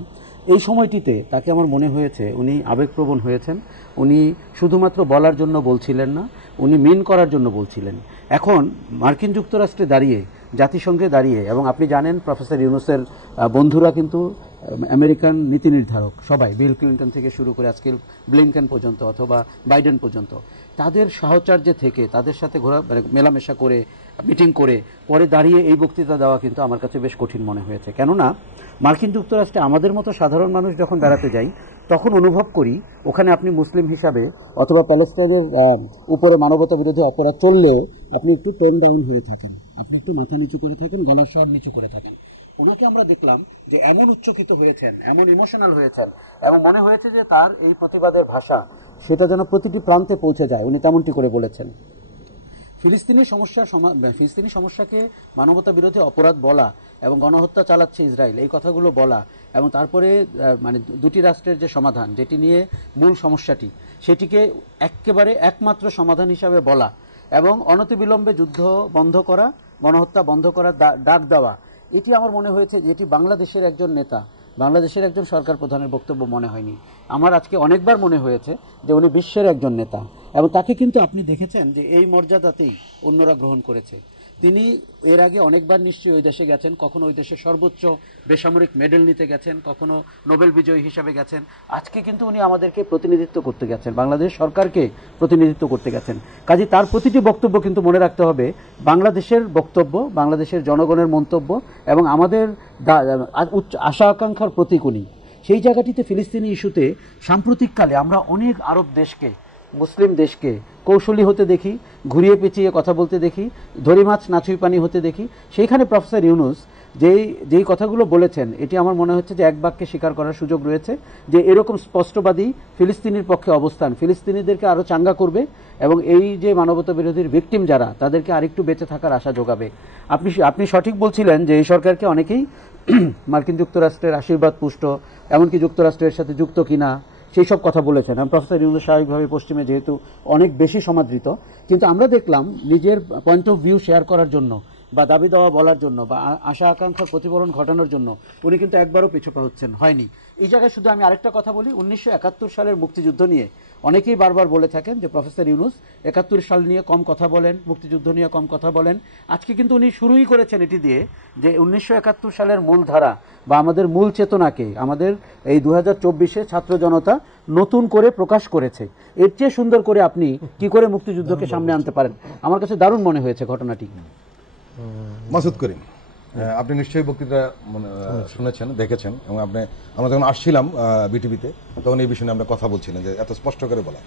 এই সময়টিতে তাকে আমার মনে হয়েছে উনি আবেগপ্রবণ হয়েছেন। উনি শুধুমাত্র বলার জন্য বলছিলেন না, উনি মিন করার জন্য বলছিলেন। এখন মার্কিন যুক্তরাষ্ট্রে দাঁড়িয়ে, জাতিসংঘে দাঁড়িয়ে, এবং আপনি জানেন প্রফেসর ইউনূসের বন্ধুরা কিন্তু আমেরিকান নীতি নির্ধারক সবাই, বিল ক্লিন্টন থেকে শুরু করে আজকে ব্লিংকেন পর্যন্ত অথবা বাইডেন পর্যন্ত, তাদের সাহচর্যে থেকে তাদের সাথে মেলামেশা করে, মিটিং করে পরে দাঁড়িয়ে এই বক্তৃতা দেওয়া কিন্তু আমার কাছে বেশ কঠিন মনে হয়েছে। কেননা মার্কিন যুক্তরাষ্ট্রে আমাদের মতো সাধারণ মানুষ যখন বেড়াতে যাই, তখন অনুভব করি ওখানে আপনি মুসলিম হিসাবে অথবা প্যালেস্টাইনের উপরে মানবতা বিরোধী অপরাধ চললেও আপনি একটু টোন ডাউন হয়ে থাকেন, আপনি একটু মাথা নিচু করে থাকেন, গলার স্বর নিচু করে থাকেন। ওনাকে আমরা দেখলাম যে এমন উচ্চকিত হয়েছেন, এমন ইমোশনাল হয়েছেন, এবং মনে হয়েছে যে তার এই প্রতিবাদের ভাষা সেটা যেন প্রতিটি প্রান্তে পৌঁছে যায়। উনি তেমনটি করে বলেছেন। ফিলিস্তিনি সমস্যাকে মানবতা বিরোধী অপরাধ বলা এবং গণহত্যা চালাচ্ছে ইসরায়েল, এই কথাগুলো বলা, এবং তারপরে মানে দুটি রাষ্ট্রের যে সমাধান, যেটি নিয়ে মূল সমস্যাটি, সেটিকে একেবারে একমাত্র সমাধান হিসাবে বলা, এবং অনতিবিলম্বে যুদ্ধ বন্ধ করা, গণহত্যা বন্ধ করার ডাক দেওয়া, এটি আমার মনে হয়েছে যে এটি বাংলাদেশের একজন নেতা, বাংলাদেশের একজন সরকার প্রধানের বক্তব্য মনে হয়নি। আমার আজকে অনেকবার মনে হয়েছে যে উনি বিশ্বের একজন নেতা, এবং তাকে কিন্তু আপনি দেখেছেন যে এই মর্যাদাতেই অন্যরা গ্রহণ করেছে। তিনি এর আগে অনেকবার নিশ্চয়ই ওই দেশে গেছেন, কখনো ওই দেশের সর্বোচ্চ বেসামরিক মেডেল নিতে গেছেন, কখনো নোবেল বিজয়ী হিসাবে গেছেন। আজকে কিন্তু উনি আমাদেরকে প্রতিনিধিত্ব করতে গেছেন, বাংলাদেশ সরকারকে প্রতিনিধিত্ব করতে গেছেন। কাজে তার প্রতিটি বক্তব্য কিন্তু মনে রাখতে হবে বাংলাদেশের বক্তব্য, বাংলাদেশের জনগণের মন্তব্য, এবং আমাদের আশা আকাঙ্ক্ষার প্রতীক উনি। সেই জায়গাটিতে ফিলিস্তিনি ইস্যুতে সাম্প্রতিককালে আমরা অনেক আরব দেশকে, মুসলিম দেশকে কৌশলী হতে দেখি, ঘুরিয়ে পেঁচিয়ে কথা বলতে দেখি, ধরি মাছ নাছুই পানি হতে দেখি। সেইখানে প্রফেসর ইউনূস যেই কথাগুলো বলেছেন, এটি আমার মনে হচ্ছে যে এক বাক্যে স্বীকার করার সুযোগ রয়েছে যে এরকম স্পষ্টবাদী ফিলিস্তিনির পক্ষে অবস্থান ফিলিস্তিনিদেরকে আরও চাঙ্গা করবে, এবং এই যে মানবতা বিরোধীর ভিকটিম যারা, তাদেরকে আরেকটু বেঁচে থাকার আশা যোগাবে। আপনি সঠিক বলছিলেন যে এই সরকারকে অনেকেই মার্কিন যুক্তরাষ্ট্রের আশীর্বাদ পুষ্ট, এমনকি যুক্তরাষ্ট্রের সাথে যুক্ত কিনা, সেই সব কথা বলেছেন। প্রফেসর ইউনূস স্বাভাবিকভাবে পশ্চিমে যেহেতু অনেক বেশি সমাদৃত, কিন্তু আমরা দেখলাম নিজের পয়েন্ট অফ ভিউ শেয়ার করার জন্য বা দাবি দাওয়া বলার জন্য বা আশা আকাঙ্ক্ষার প্রতিফলন ঘটানোর জন্য উনি কিন্তু একবারও পিছপা হচ্ছেন হয়নি। এই জায়গায় শুধু আমি আরেকটা কথা বলি, 1971 সালের মুক্তিযুদ্ধ নিয়ে অনেকেই বারবার বলে থাকেন যে প্রফেসর ইউনূস 71 সাল নিয়ে কম কথা বলেন, মুক্তিযুদ্ধ নিয়ে কম কথা বলেন। আজকে কিন্তু উনি শুরুই করেছেন এটি দিয়ে যে 1971 সালের মূল ধারা বা আমাদের মূল চেতনাকে আমাদের এই 2024-এ ছাত্র জনতা নতুন করে প্রকাশ করেছে। এর চেয়ে সুন্দর করে আপনি কি করে মুক্তিযুদ্ধকে সামনে আনতে পারেন? আমার কাছে দারুণ মনে হয়েছে ঘটনাটি। মাসুদ করিম, আপনি নিশ্চয়ই বক্তৃতা শুনেছেন, দেখেছেন, এবং আমরা যখন আসছিলাম বিটিভিতে তখন এই বিষয়ে নিয়ে আমরা কথা বলছিলেন যে এত স্পষ্ট করে বলা।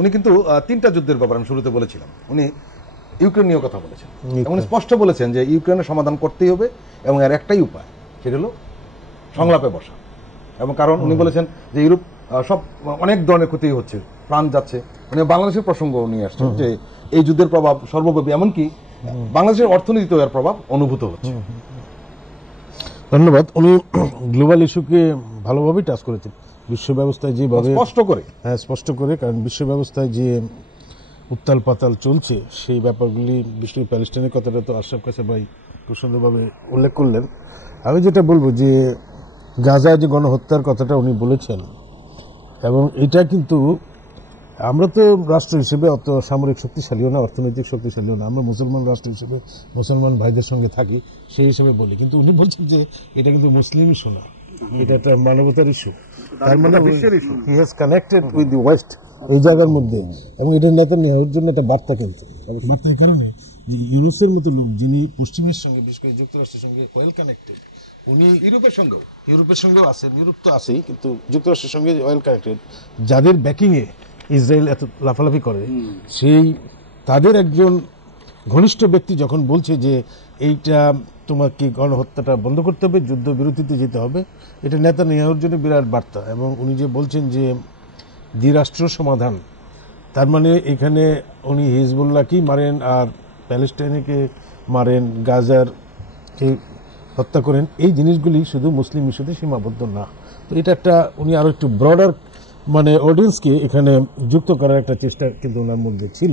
উনি কিন্তু 3টা যুদ্ধের ব্যাপারে আমি শুরুতে বলেছিলাম, উনি ইউক্রেন নিয়েও কথা বলেছেন এবং উনি স্পষ্ট বলেছেন যে ইউক্রেনের সমাধান করতেই হবে এবং এর একটাই উপায়, সেটা হলো সংলাপে বসা। এবং কারণ উনি বলেছেন যে ইউরোপ সব অনেক ধরনের ক্ষতি হচ্ছে, প্রাণ যাচ্ছে। উনি বাংলাদেশের প্রসঙ্গ নিয়ে আসছেন যে এই যুদ্ধের প্রভাব সর্বব্যাপী, এমনকি বাংলাদেশের অর্থনীতিতেও এর প্রভাব অনুভূত হচ্ছে। ধন্যবাদ। উনি গ্লোবাল ইস্যুকে ভালোভাবেই টাচ করেছেন, বিশ্ব ব্যবস্থায় যেভাবে স্পষ্ট করে, কারণ বিশ্ব ব্যবস্থায় যে উত্তাল পাতাল চলছে সেই ব্যাপারগুলি, বিশ্ব প্যালেস্টাইনের কথাটা তো আশরাফ কাছে ভাই খুব সুন্দরভাবে উল্লেখ করলেন। আমি যেটা বলবো যে গাজায় যে গণহত্যার কথাটা উনি বলেছেন, এবং এটা কিন্তু আমরা তো রাষ্ট্র হিসেবে অত সামরিক শক্তিশালীও না, অর্থনৈতিক শক্তিশালীও না, আমরা মুসলমান রাষ্ট্র হিসেবে মুসলমান ভাইদের সঙ্গে থাকি, সেই হিসেবে বলি। কিন্তু উনি বলছেন যে এটা কিন্তু মুসলিম ইস্যু না, এটা একটা মানবতার ইস্যু। তার মানে he has connected with the West এই জায়গার মধ্যে, এবং এটা নেতানিয়াহুর জন্য একটা বার্তা। কিন্তু বার্তা এই কারণে যে ইউরোপের মতো লোক যিনি পশ্চিমের সঙ্গে, বিশেষ করে যুক্তরাষ্ট্রের সঙ্গে ওয়েল কানেক্টেড, উনি ইউরোপের সঙ্গেও আছেন, ইউরোপ তো আছেই, কিন্তু যুক্তরাষ্ট্রের সঙ্গে ওয়েল কানেক্টেড, যাদের ব্যাকিংয়ে ইসরায়েল এত লাফালাফি করে, সেই তাদের একজন ঘনিষ্ঠ ব্যক্তি যখন বলছে যে এইটা তোমাকে গণহত্যাটা বন্ধ করতে হবে, যুদ্ধ বিরতিতে যেতে হবে, এটা নেতানিয়াহুর জন্য বিরাট বার্তা। এবং উনি যে বলছেন যে দ্বিরাষ্ট্র সমাধান, তার মানে এখানে উনি হিজবুল্লাহকেই মারেন আর প্যালেস্টাইনকে মারেন, গাজারকে হত্যা করেন, এই জিনিসগুলি শুধু মুসলিম ইস্যুতে সীমাবদ্ধ না। তো এটা একটা উনি আরও একটু ব্রডার মানে অডিয়েন্সকে এখানে যুক্ত করার একটা চেষ্টা কিন্তু ওনার মধ্যে ছিল।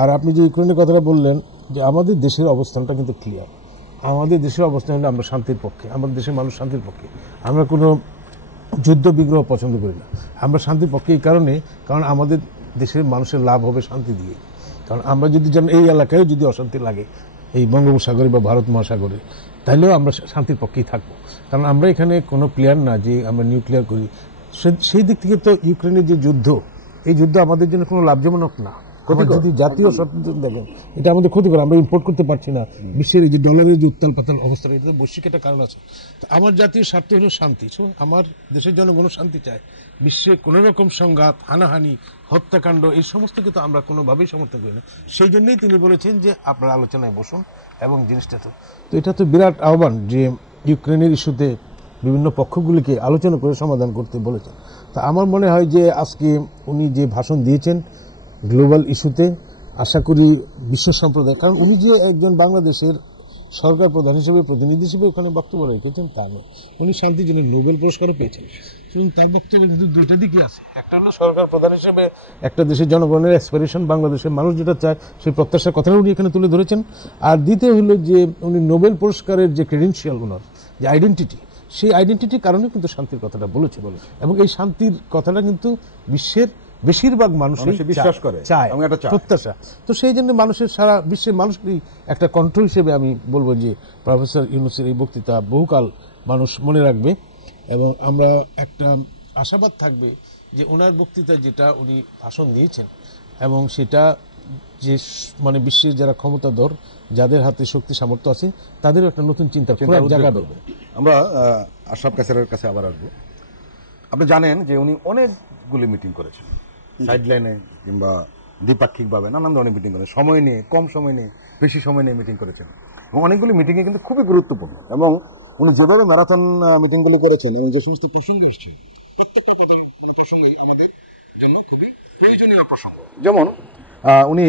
আর আপনি যে ইউক্রেনের কথাটা বললেন, যে আমাদের দেশের অবস্থানটা কিন্তু ক্লিয়ার। আমাদের দেশের অবস্থান হলে আমরা শান্তির পক্ষে, আমাদের দেশের মানুষ শান্তির পক্ষে, আমরা কোনো যুদ্ধ বিগ্রহ পছন্দ করি না, আমরা শান্তির পক্ষে। এই কারণে, কারণ আমাদের দেশের মানুষের লাভ হবে শান্তি দিয়ে। কারণ আমরা যদি যেন এই এলাকায় যদি অশান্তি লাগে, এই বঙ্গোপসাগরে বা ভারত মহাসাগরে, তাহলেও আমরা শান্তির পক্ষেই থাকবো। কারণ আমরা এখানে কোনো প্লেয়ার না যে আমরা নিউক্লিয়ার করি। সেই দিক থেকে তো ইউক্রেনের যে যুদ্ধ, এই যুদ্ধ আমাদের জন্য কোনো লাভজনক না। যদি জাতীয় স্বার্থ দেখেন, এটা আমাদের ক্ষতিকর, আমরা ইম্পোর্ট করতে পারছি না। বিশ্বের এই যে ডলারের যে উত্তাল পাতাল অবস্থা, এটা তো বৈশ্বিক একটা কারণ আছে। তো আমার জাতীয় স্বার্থ হলো শান্তি, আমার দেশের জনগণ শান্তি চায়। বিশ্বে কোনো রকম সংঘাত, হানাহানি, হত্যাকাণ্ড, এই সমস্ত কিন্তু আমরা কোনোভাবেই সমর্থন করি না। সেই জন্যই তিনি বলেছেন যে আপনারা আলোচনায় বসুন এবং জিনিসটা তো এটা তো বিরাট আহ্বান যে ইউক্রেনের ইস্যুতে বিভিন্ন পক্ষগুলিকে আলোচনা করে সমাধান করতে বলেছেন। তা আমার মনে হয় যে আজকে উনি যে ভাষণ দিয়েছেন গ্লোবাল ইস্যুতে, আশা করি বিশ্ব সম্প্রদায়, কারণ উনি যে একজন বাংলাদেশের সরকার প্রধান হিসেবে, প্রতিনিধি হিসেবে ওখানে বক্তব্য রেখেছেন তা নয়, উনি শান্তির জন্য নোবেল পুরস্কারও পেয়েছেন। শুধু তার বক্তব্যে কিন্তু দুইটা দিকই আছে, একটা হলো সরকার প্রধান হিসেবে একটা দেশের জনগণের অ্যাসপিরেশন, বাংলাদেশের মানুষ যেটা চায় সেই প্রত্যাশার কথাটা উনি এখানে তুলে ধরেছেন। আর দ্বিতীয় হলো যে উনি নোবেল পুরস্কারের যে ক্রেডেনশিয়াল, ওনার যে আইডেন্টিটি, সেই আইডেন্টিটির কারণে কিন্তু শান্তির কথাটা বলেছে। এবং এই শান্তির কথাটা কিন্তু বিশ্বের বেশিরভাগ মানুষ বিশ্বাস করে, চায়, প্রত্যাশা। তো সেই জন্য মানুষের, সারা বিশ্বের মানুষেরই একটা কণ্ঠ হিসেবে আমি বলবো যে প্রফেসর ইউনূসের এই বক্তৃতা বহুকাল মানুষ মনে রাখবে। এবং আমরা একটা আশাবাদ থাকবে যে ওনার বক্তৃতা যেটা উনি ভাষণ দিয়েছেন, এবং সেটা যে মানে বিশ্বের যারা ক্ষমতাধর, যাদের হাতে শক্তি সামর্থ্য আছে, তাদেরও একটা নতুন চিন্তা জায়গা দেবে। আমরা আশরাফ কাছের কাছে আবার আসবো। আপনি জানেন যে উনি অনেকগুলি মিটিং করেছেন, সাইডলাইনে কিংবা দ্বিপাক্ষিকভাবে নানান ধরনের মিটিং করেছেন, সময় নিয়ে, কম সময় নিয়ে, বেশি সময় নিয়ে মিটিং করেছেন। এবং অনেকগুলি মিটিংয়ে কিন্তু খুবই গুরুত্বপূর্ণ, এবং উনি যেভাবে ম্যারাথন মিটিংগুলি করেছেন এবং যে সমস্ত প্রসঙ্গ এসেছেন, প্রত্যেকটা প্রসঙ্গই আমাদের জন্য খুবই প্রয়োজনীয় প্রসঙ্গ। যেমন উনি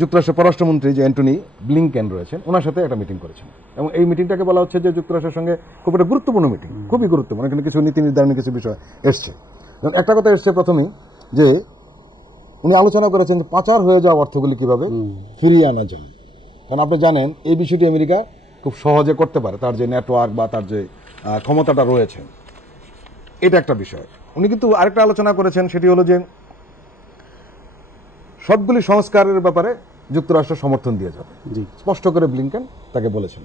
যুক্তরাষ্ট্রের পররাষ্ট্রমন্ত্রী যে অ্যান্টনি ব্লিংকেন রয়েছেন, ওনার সাথে একটা মিটিং করেছেন, এবং এই মিটিংটাকে বলা হচ্ছে যে যুক্তরাষ্ট্রের সঙ্গে খুব একটা গুরুত্বপূর্ণ মিটিং, খুবই গুরুত্বপূর্ণ। এখানে কিছু নীতি নির্ধারণের কিছু বিষয় এসছে। একটা কথা এসছে প্রথমেই, যে উনি আলোচনা করেছেন যে পাচার হয়ে যাওয়া অর্থগুলি কিভাবে ফিরিয়ে আনা যায়। কারণ আপনি জানেন এই বিষয়টি আমেরিকা খুব সহজে করতে পারে, তার যে নেটওয়ার্ক বা তার যে ক্ষমতাটা রয়েছে, এটা একটা বিষয়। উনি কিন্তু আরেকটা আলোচনা করেছেন, সেটি হলো যে সবগুলি সংস্কারের ব্যাপারে যুক্তরাষ্ট্র সমর্থন দিয়ে যাবে, স্পষ্ট করে ব্লিংকেন তাকে বলেছেন।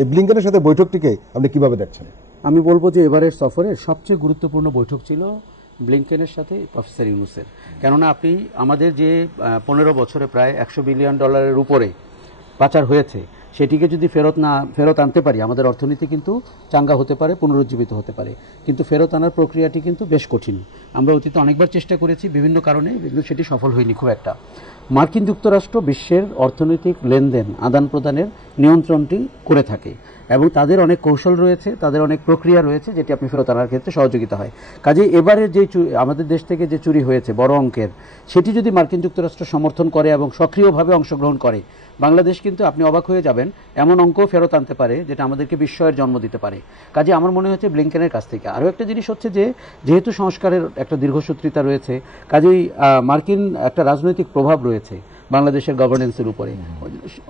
এই ব্লিংকেনের সাথে বৈঠকটিকে আপনি কিভাবে দেখছেন? আমি বলবো যে এবারের সফরের সবচেয়ে গুরুত্বপূর্ণ বৈঠক ছিল ব্লিংকেনের সাথে প্রফেসর ইউনুসের। কেননা আপনি আমাদের যে 15 বছরে প্রায় $100 বিলিয়ন উপরে পাচার হয়েছে, সেটিকে যদি ফেরত আনতে পারি, আমাদের অর্থনীতি কিন্তু চাঙ্গা হতে পারে, পুনরুজ্জীবিত হতে পারে। কিন্তু ফেরত আনার প্রক্রিয়াটি কিন্তু বেশ কঠিন। আমরা অতীতে অনেকবার চেষ্টা করেছি বিভিন্ন কারণে, কিন্তু সেটি সফল হয়নি খুব একটা। মার্কিন যুক্তরাষ্ট্র বিশ্বের অর্থনৈতিক লেনদেন আদান প্রদানের নিয়ন্ত্রণটি করে থাকে এবং তাদের অনেক কৌশল রয়েছে, তাদের অনেক প্রক্রিয়া রয়েছে, যেটি আপনি ফেরত আনার ক্ষেত্রে সহযোগিতা হয়। কাজেই এবারে যে আমাদের দেশ থেকে যে চুরি হয়েছে বড় অঙ্কের, সেটি যদি মার্কিন যুক্তরাষ্ট্র সমর্থন করে এবং সক্রিয়ভাবে অংশগ্রহণ করে, বাংলাদেশ কিন্তু আপনি অবাক হয়ে যাবেন এমন অঙ্ক ফেরত আনতে পারে যেটা আমাদেরকে বিস্ময়ের জন্ম দিতে পারে। কাজে আমার মনে হচ্ছে ব্লিংকেনের কাছ থেকে আরও একটা জিনিস হচ্ছে যে যেহেতু সংস্কারের একটা দীর্ঘসূত্রিতা রয়েছে, কাজেই মার্কিন একটা রাজনৈতিক প্রভাব রয়েছে বাংলাদেশের গভর্নেন্সের উপরে,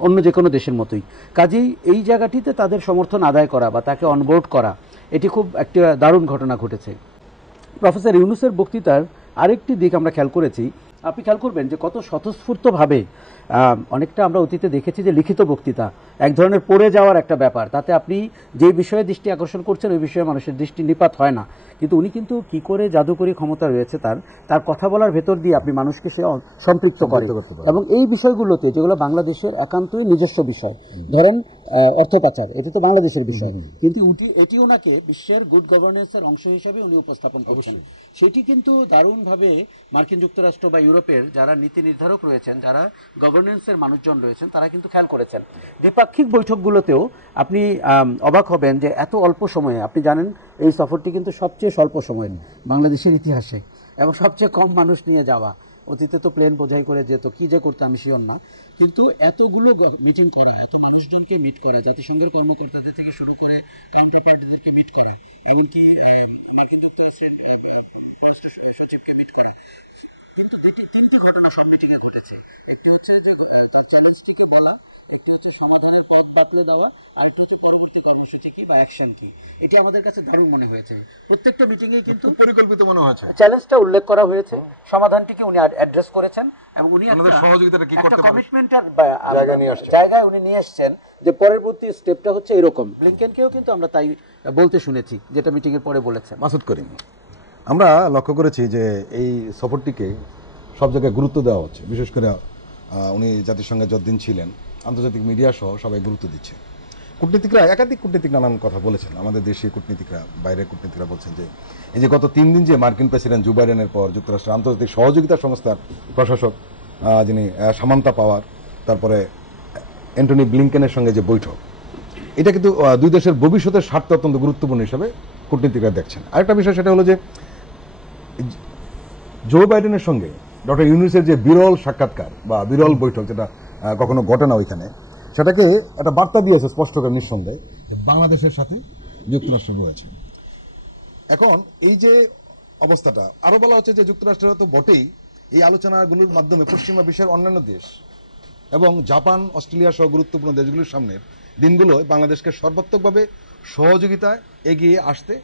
অন্য যে কোনো দেশের মতোই। কাজেই এই জায়গাটিতে তাদের সমর্থন আদায় করা বা তাকে অনবোর্ড করা, এটি খুব একটা দারুণ ঘটনা ঘটেছে। প্রফেসর ইউনুসের বক্তৃতার আরেকটি দিক আমরা খেয়াল করেছি, আপনি খেয়াল করবেন যে কত স্বতঃস্ফূর্তভাবে, অনেকটা আমরা অতীতে দেখেছি যে লিখিত বক্তৃতা এক ধরনের পড়ে যাওয়ার একটা ব্যাপার, তাতে আপনি যে বিষয়ে দৃষ্টি আকর্ষণ করছেন ওই বিষয়ে মানুষের দৃষ্টি নিপাত হয় না। কিন্তু উনি কিন্তু কি করে জাদুকরী ক্ষমতা রয়েছে তার কথা বলার ভেতর দিয়ে আপনি মানুষকে সে সম্পৃক্ত করে, এবং এই বিষয়গুলোতে যেগুলো বাংলাদেশের একান্তই নিজস্ব বিষয়, ধরেন অর্থ পাচার, এটি তো বাংলাদেশের বিষয়, কিন্তু এটি ওনাকে বিশ্বের গুড গভর্নেন্সের অংশ হিসেবে উনি উপস্থাপন করছেন। সেটি কিন্তু দারুণভাবে মার্কিন যুক্তরাষ্ট্র বা ইউরোপের যারা নীতি নির্ধারক রয়েছেন, যারা গভর্নেন্সের মানুষজন রয়েছেন, তারা কিন্তু খেয়াল করেছেন। দ্বিপাক্ষিক বৈঠকগুলোতেও আপনি অবাক হবেন যে এত অল্প সময়ে, আপনি জানেন এই সফরটি কিন্তু সবচেয়ে স্বল্প সময়ের বাংলাদেশের ইতিহাসে এবং সবচেয়ে কম মানুষ নিয়ে যাওয়া। অতীতে তো প্লেন বোঝাই করে যেত, কি যে করতে আমি শিওর না, কিন্তু এতগুলো মিটিং করা, এত মানুষজনকে মিট করা, জাতিসংঘের কর্মকর্তাদের থেকে শুরু করে কাউন্টার পার্টিদেরকে মিট করা, এমনকি মার্কিন যুক্তরাষ্ট্রের রাষ্ট্র সচিবকে মিট করা, কিন্তু তিনটি ঘটনা সব মিটিংয়ে ঘটেছে। একটি হচ্ছে যে তার চ্যালেঞ্জটিকে বলা, একটি হচ্ছে সমাধানের পথ বাতলে দেওয়া, আরেকটি হচ্ছে পরবর্তী কর্মসূচি কি বা অ্যাকশন কি। এটি আমাদের কাছে দারুণ মনে হয়েছে। প্রত্যেকটা মিটিংয়েই কিন্তু পরিকল্পিত মনে হয়েছে, চ্যালেঞ্জটা উল্লেখ করা হয়েছে, সমাধানটিকে উনি অ্যাড্রেস করেছেন এবং উনি আমাদের সহযোগিতাটা কি করতে পারে কমিটমেন্টের জায়গায় উনি নিয়ে এসেছেন যে পরবর্তী স্টেপটা হচ্ছে এরকম। ব্লিংকেনকেও কিন্তু আমরা তাই বলতে শুনেছি, যেটা মিটিংয়ের পরে বলেছেন। মাসুদ করিম, আমরা লক্ষ্য করেছি যে এই সফরটিকে সব জায়গায় গুরুত্ব দেওয়া হচ্ছে, বিশেষ করে উনি জাতিসংঘে যতদিন ছিলেন আন্তর্জাতিক মিডিয়া সহ সবাই গুরুত্ব দিচ্ছে। কূটনীতিকরা, একাধিক কূটনীতিক নানান কথা বলেছেন, আমাদের দেশীয় কূটনীতিকরা, বাইরের কূটনীতিকরা বলছেন যে এই যে গত 3 দিন যে মার্কিন প্রেসিডেন্ট জো বাইডেনের পর যুক্তরাষ্ট্রের আন্তর্জাতিক সহযোগিতা সংস্থার প্রশাসক যিনি সামান্তা পাওয়ার, তারপরে অ্যান্টনি ব্লিংকেনের সঙ্গে যে বৈঠক, এটা কিন্তু দুই দেশের ভবিষ্যতের স্বার্থ অত্যন্ত গুরুত্বপূর্ণ হিসেবে কূটনীতিকরা দেখছেন। আরেকটা বিষয় সেটা হলো যে জো বাইডেনের সঙ্গে ডক্টর ইউনুসের যে বিরল সাক্ষাৎকার বা বিরল বৈঠক, যেটা কখনো ঘটে না ওইখানে, সেটাকে একটা বার্তা দিয়েছে স্পষ্ট করে নিঃসন্দেহে যে বাংলাদেশের সাথে যুক্তরাষ্ট্র রয়েছে। এখন এই যে অবস্থাটা, আরো বলা হচ্ছে যে যুক্তরাষ্ট্রের তো বটেই, এই আলোচনাগুলোর মাধ্যমে পশ্চিমা বিশ্বের অন্যান্য দেশ এবং জাপান, অস্ট্রেলিয়া সহ গুরুত্বপূর্ণ দেশগুলোর সামনের দিনগুলোয় বাংলাদেশকে সর্বাত্মকভাবে সহযোগিতায় এগিয়ে আসতে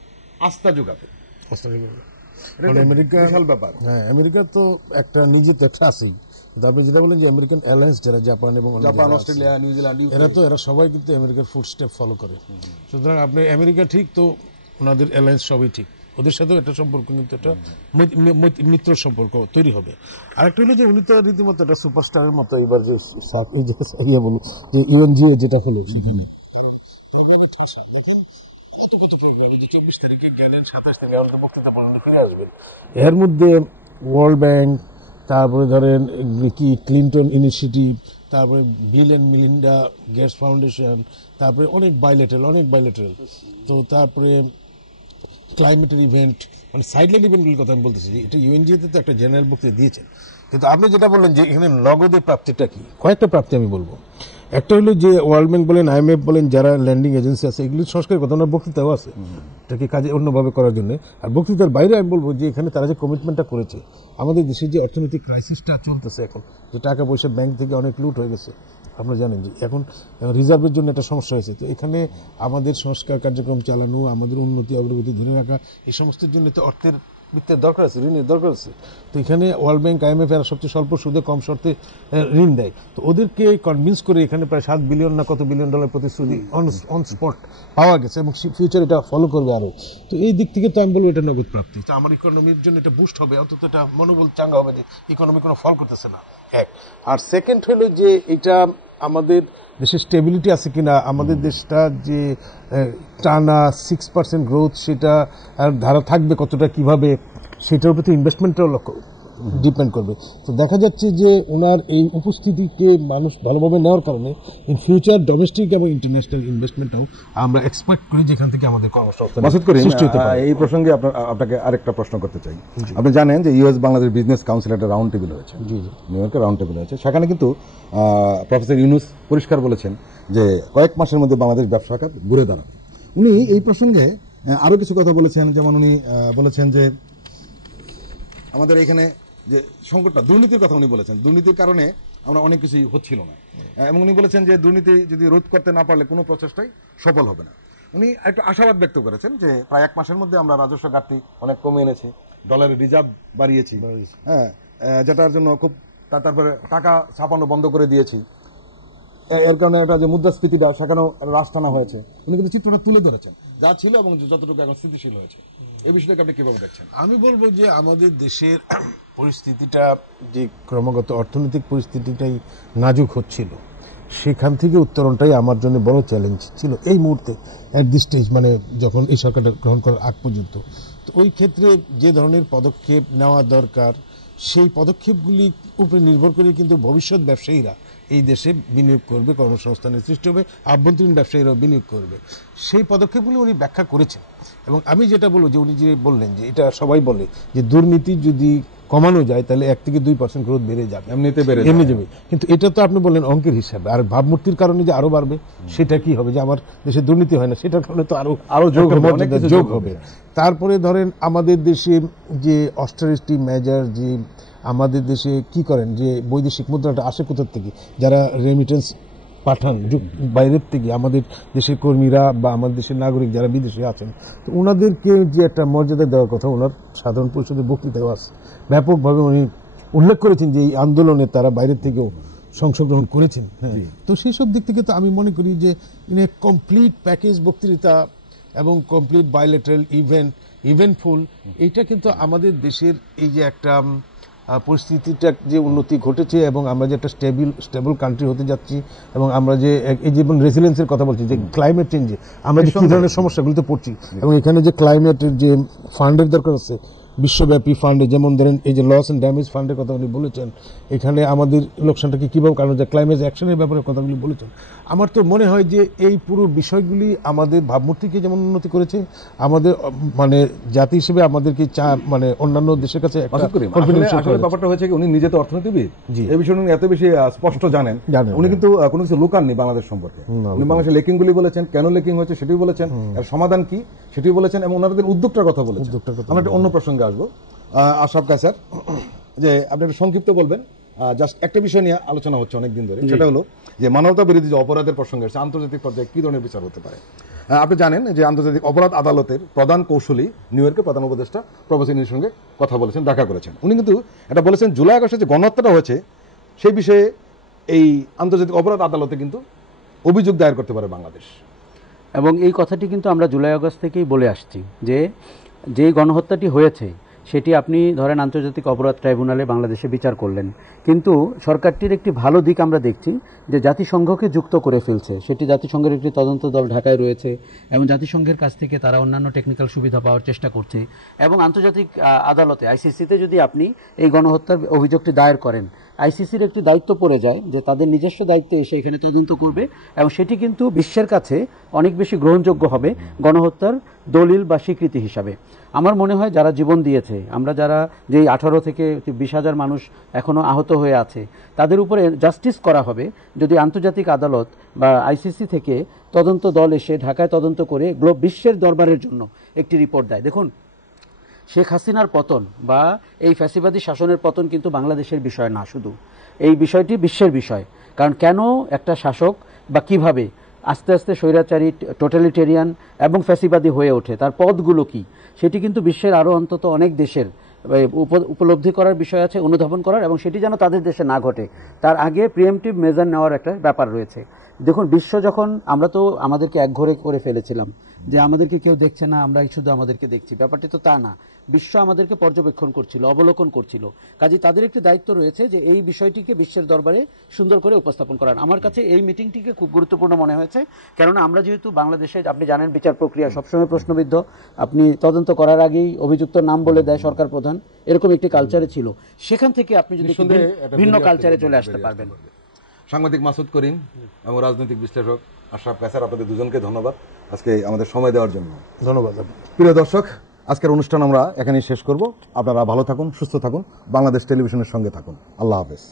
আস্থা যোগাবে। বিশাল ব্যাপার। হ্যাঁ, আমেরিকা তো একটা নিজে তো একটা আছেই, কিন্তু আপনি যেটা বলেন যে আমেরিকান অ্যালায়েন্স যারা জাপান এবং অস্ট্রেলিয়া, নিউজিল্যান্ড, এরা সবাই কিন্তু আমেরিকার ফুড স্টেপ ফলো করে। সুতরাং আপনি আমেরিকা ঠিক, তো ওনাদের অ্যালায়েন্স সবই ঠিক, ওদের সাথেও একটা সম্পর্ক, কিন্তু একটা মিত্র সম্পর্ক তৈরি হবে। আরেকটা হলো যে উনি তো রীতিমতো একটা সুপারস্টারের মতো এবার যে ইউএনজিও যেটা হলো সেখানে, কারণ প্রোগ্রামে ঠাসা দেখেন কত প্রোগ্রাম, যে 24 তারিখে গেলেন, 27 তারিখে আমাদের বক্তৃতা পর্যন্ত ফিরে আসবেন। এর মধ্যে ওয়ার্ল্ড ব্যাংক, তারপরে ধরেন কি ক্লিন্টন ইনিশিয়েটিভ, তারপরে Bill and Melinda Gates foundation, তারপরে অনেক বাইলেটারাল, তো তারপরে ক্লাইমেটের ইভেন্ট, মানে সাইডলাইন ইভেন্টগুলির কথা আমি বলতেছি। এটা ইউএনজিতে তো একটা জেনারেল বক্তৃতা দিয়েছেন, কিন্তু আপনি যেটা বললেন যে এখানে নগদের প্রাপ্তিটা কি, কয়েকটা প্রাপ্তি আমি বলবো। একটা হলো যে ওয়ার্ল্ড ব্যাংক বলেন, IMF বলেন, যারা ল্যান্ডিং এজেন্সি আছে, এগুলি সংস্কারের কথা ওনার বক্তৃতাও আছে, এটাকে কাজে অন্যভাবে করার জন্য। আর বক্তৃতার বাইরে আমি বলবো যে এখানে তারা যে কমিটমেন্টটা করেছে, আমাদের দেশের যে অর্থনৈতিক ক্রাইসিসটা চলতেছে এখন, যে টাকা পয়সা ব্যাংক থেকে অনেক লুট হয়ে গেছে, আপনারা জানেন যে এখন রিজার্ভের জন্য একটা সমস্যা হয়েছে। তো এখানে আমাদের সংস্কার কার্যক্রম চালানো, আমাদের উন্নতি অগ্রগতি ধরে রাখা, এই সমস্তের জন্য তো অর্থের বিত্তের দরকার আছে, ঋণের দরকার আছে। তো এখানে ওয়ার্ল্ড ব্যাংক, IMF এরা সবচেয়ে স্বল্প সুদে কম শর্তে ঋণ দেয়। তো ওদেরকে কনভিন্স করে এখানে প্রায় $7 বিলিয়ন না কত বিলিয়ন ডলার প্রতিশ্রুতি অন স্পট পাওয়া গেছে এবং ফিউচার এটা ফলো করবে আরও। তো এই দিক থেকে তো আমি বলবো এটা নগদ প্রাপ্তি। তো আমার ইকোনমির জন্য এটা বুস্ট হবে, অন্তত এটা মনোবল চাঙ্গা হবে যে ইকোনমি কোনো ফল করতেছে না, এক। আর সেকেন্ড হলো যে এটা আমাদের দেশের স্টেবিলিটি আছে কিনা, আমাদের দেশটা যে টানা 6% গ্রোথ সেটা ধারা থাকবে কতটা, কিভাবে, সেটার উপর তো ইনভেস্টমেন্টটাও লক্ষ্য ডিপেন্ড করবে। তো দেখা যাচ্ছে যে ওনার এই উপস্থিতিকে মানুষ ভালোভাবে নেওয়ার কারণে ইন ফিউচার ডোমেস্টিক এবং ইন্টারন্যাশনাল ইনভেস্টমেন্টও আমরা এক্সপেক্ট করি, যেখান থেকে আমাদের কর্মসংস্থান সৃষ্টি হতে পারে। এই প্রসঙ্গে আপনাকে আরেকটা প্রশ্ন করতে চাই। আপনি জানেন যে US বাংলাদেশ বিজনেস কাউন্সিল একটা রাউন্ড টেবিল হয়েছে, নিউ ইয়র্কে রাউন্ড টেবিল হয়েছে। সেখানে কিন্তু প্রফেসর ইউনুস পরিষ্কার বলেছেন যে কয়েক মাসের মধ্যে বাংলাদেশ ব্যবসা খাত ঘুরে দাঁড়াবে। উনি এই প্রসঙ্গে আরো কিছু কথা বলেছেন, যেমন উনি বলেছেন যে আমাদের এখানে যে সংকটটা, দুর্নীতির কথা উনি বলেছেন, দুর্নীতির কারণে আমরা অনেক কিছুই হচ্ছিল না, এবং উনি বলেছেন যে দুর্নীতি যদি রোধ করতে না পারলে কোনো প্রচেষ্টাই সফল হবে না। উনি একটু আশাবাদ ব্যক্ত করেছেন যে প্রায় 1 মাসের মধ্যে আমরা রাজস্ব ঘাটতি অনেক কমে এনেছি, ডলারের রিজার্ভ বাড়িয়েছি, হ্যাঁ, যেটার জন্য খুব তারপরে টাকা ছাপানো বন্ধ করে দিয়েছি, এর কারণে একটা যে মুদ্রাস্ফীতিটা সেখানেও হ্রাস টানা হয়েছে। উনি কিন্তু চিত্রটা তুলে ধরেছেন যা ছিল এবং যতটুকু এখন স্থিতিশীল হয়েছে। এই বিষয়টাকে আপনি কিভাবে দেখছেন? আমি বলবো যে আমাদের দেশের পরিস্থিতিটা যে ক্রমাগত অর্থনৈতিক পরিস্থিতিটাই নাজুক হচ্ছিল, সেখান থেকে উত্তরণটাই আমার জন্য বড় চ্যালেঞ্জ ছিল এই মুহূর্তে, অ্যাট দিস স্টেজ, মানে যখন এই সরকারটা গ্রহণ করার আগ পর্যন্ত। তো ওই ক্ষেত্রে যে ধরনের পদক্ষেপ নেওয়া দরকার, সেই পদক্ষেপগুলি উপরে নির্ভর করে কিন্তু ভবিষ্যৎ ব্যবসায়ীরা এই দেশে বিনিয়োগ করবে, কর্মসংস্থানের সৃষ্টি হবে, আভ্যন্তরীণ ব্যবসায়ীরাও বিনিয়োগ করবে। সেই পদক্ষেপগুলি উনি ব্যাখ্যা করেছেন। এবং আমি যেটা বলবো যে উনি যে বললেন যে এটা সবাই বলে যে দুর্নীতি যদি কমানো যায় তাহলে 1 থেকে 2% গ্রোথ বেড়ে যাবে, এমনি যাবে। কিন্তু এটা তো আপনি বললেন অঙ্কের হিসাবে, আর ভাবমূর্তির কারণে যে আরো বাড়বে সেটা কি হবে, যে আমার দেশে দুর্নীতি হয় না সেটার কারণে তো আরো যোগ হবে। তারপরে ধরেন আমাদের দেশে যে অস্টারিটি মেজার, যে আমাদের দেশে কি করেন যে বৈদেশিক মুদ্রাটা আসে কোথা থেকে, যারা রেমিটেন্স পাঠান বাইরের থেকে, আমাদের দেশের কর্মীরা বা আমাদের দেশের নাগরিক যারা বিদেশে আছেন, তো ওনাদেরকে যে একটা মর্যাদা দেওয়ার কথা ওনার সাধারণ পরিষদের বক্তৃতাও আছে, ব্যাপকভাবে উনি উল্লেখ করেছেন যে এই আন্দোলনে তারা বাইরের থেকেও অংশগ্রহণ করেছেন। হ্যাঁ, তো সেই সব দিক থেকে তো আমি মনে করি যে কমপ্লিট প্যাকেজ বক্তৃতা এবং কমপ্লিট বায়োলেটারাল ইভেন্টফুল, এইটা কিন্তু আমাদের দেশের এই যে একটা পরিস্থিতিটা যে উন্নতি ঘটেছে এবং আমরা যে একটা স্টেবল কান্ট্রি হতে যাচ্ছি, এবং আমরা যে এই যেমন রেসিলিয়েন্সের কথা বলছি, যে ক্লাইমেট চেঞ্জে আমরা যে কী ধরনের সমস্যাগুলিতে পড়ছি, এবং এখানে যে ক্লাইমেটের যে ফান্ডের দরকার আছে বিশ্বব্যাপী ফান্ডে, যেমন ধরেন এই যে লস অ্যান্ড ড্যামেজ ফান্ডের কথা উনি বলেছেন, এখানে আমাদের লোকসানটাকে কীভাবে কারণ যায়, ক্লাইমেট অ্যাকশনের ব্যাপারে কথাগুলি বলেছেন। আমার তো মনে হয় যে এই পুরো বিষয়গুলি আমাদের ভাবমূর্তিকে যেমন উন্নতি করেছে, আমাদের মানে জাতি হিসেবে আমাদেরকে মানে অন্যান্য দেশের কাছে ব্যাপারটা হয়েছে উনি নিজে তো অর্থনীতিবিদ, এই বিষয়ে উনি এত বেশি স্পষ্ট জানেন। উনি কিন্তু কোনো কিছু লুকাননি বাংলাদেশ সম্পর্কে। উনি বাংলাদেশের লেকিং গুলি বলেছেন, কেন লেকিং হয়েছে সেটিও বলেছেন, এর সমাধান কি সেটিও বলেছেন, এবং ওনাদের উদ্যোগটার কথা বলেছেন। আমরা একটা অন্য প্রসঙ্গে আসবো। আশরাফ কায়সার, যে আপনি একটা সংক্ষিপ্ত বলবেন, জাস্ট একটা বিষয় নিয়ে আলোচনা হচ্ছে অনেকদিন ধরে, সেটা হলো যে মানবতা বিরোধী যে অপরাধের প্রসঙ্গে আন্তর্জাতিক পর্যায়ে কি ধরনের বিচার হতে পারে। আপনি জানেন যে আন্তর্জাতিক অপরাধ আদালতের প্রধান কৌশলী নিউ ইয়র্কে প্রধান উপদেষ্টা প্রফেসর ইউনুসের সঙ্গে কথা বলেছেন, দেখা করেছেন। উনি কিন্তু এটা বলেছেন জুলাই আগস্টে যে গণহত্যাটা হয়েছে সেই বিষয়ে এই আন্তর্জাতিক অপরাধ আদালতে কিন্তু অভিযোগ দায়ের করতে পারে বাংলাদেশ। এবং এই কথাটি কিন্তু আমরা জুলাই আগস্ট থেকেই বলে আসছি যে যে গণহত্যাটি হয়েছে সেটি আপনি ধরেন আন্তর্জাতিক অপরাধ ট্রাইব্যুনালে বাংলাদেশে বিচার করলেন, কিন্তু সরকারটির একটি ভালো দিক আমরা দেখছি যে জাতিসংঘকে যুক্ত করে ফেলছে। সেটি জাতিসংঘের একটি তদন্ত দল ঢাকায় রয়েছে এবং জাতিসংঘের কাছ থেকে তারা অন্যান্য টেকনিক্যাল সুবিধা পাওয়ার চেষ্টা করছে। এবং আন্তর্জাতিক আদালতে আইসিসিতে যদি আপনি এই গণহত্যার অভিযোগটি দায়ের করেন, আইসিসির একটি দায়িত্ব পড়ে যায় যে তাদের নিজস্ব দায়িত্বে এসে এখানে তদন্ত করবে, এবং সেটি কিন্তু বিশ্বের কাছে অনেক বেশি গ্রহণযোগ্য হবে গণহত্যার দলিল বা স্বীকৃতি হিসাবে। আমার মনে হয় যারা জীবন দিয়েছে, আমরা যারা যেই 18 থেকে 20,000 মানুষ এখনও আহত হয়ে আছে, তাদের উপরে জাস্টিস করা হবে যদি আন্তর্জাতিক আদালত বা আইসিসি থেকে তদন্ত দল এসে ঢাকায় তদন্ত করে বিশ্বের দরবারের জন্য একটি রিপোর্ট দেয়। দেখুন, শেখ হাসিনার পতন বা এই ফ্যাসিবাদী শাসনের পতন কিন্তু বাংলাদেশের বিষয় না, শুধু এই বিষয়টি বিশ্বের বিষয়। কারণ কেন একটা শাসক বা কিভাবে আস্তে আস্তে স্বৈরাচারী, টোটালিটেরিয়ান এবং ফ্যাসিবাদী হয়ে ওঠে, তার পথগুলো কি, সেটি কিন্তু বিশ্বের আরও অন্তত অনেক দেশের উপলব্ধি করার বিষয় আছে, অনুধাবন করার, এবং সেটি যেন তাদের দেশে না ঘটে তার আগে প্রিএমটিভ মেজার নেওয়ার একটা ব্যাপার রয়েছে। দেখুন, বিশ্ব যখন, আমরা তো আমাদেরকে একঘরে করে ফেলেছিলাম যে আমাদেরকে কেউ দেখছে না, আমরাই শুধু আমাদেরকে দেখছি, ব্যাপারটি তো তা না। বিশ্ব আমাদেরকে পর্যবেক্ষণ করছিল, অবলোকন করছিল। কাজে তাদের একটি দায়িত্ব রয়েছে যে এই বিষয়টিকে বিশ্বের দরবারে সুন্দর করে উপস্থাপন করার। আমার কাছে এই মিটিংটিকে খুব গুরুত্বপূর্ণ মনে হয়েছে, কেননা আমরা যেহেতু বাংলাদেশে, আপনি জানেন, বিচার প্রক্রিয়া সবসময় প্রশ্নবিদ্ধ। আপনি তদন্ত করার আগেই অভিযুক্ত নাম বলে দেয় সরকার প্রধান, এরকম একটি কালচারে ছিল। সেখান থেকে আপনি যদি ভিন্ন কালচারে চলে আসতে পারবেন। সাংবাদিক মাসুদ করিম এবং রাজনৈতিক বিশ্লেষক আশরাফ কায়সার, আপনাদের দুজনকে ধন্যবাদ আজকে আমাদের সময় দেওয়ার জন্য। ধন্যবাদ। প্রিয় দর্শক, আজকের অনুষ্ঠান আমরা এখানেই শেষ করব। আপনারা ভালো থাকুন, সুস্থ থাকুন, বাংলাদেশ টেলিভিশনের সঙ্গে থাকুন। আল্লাহ হাফেজ।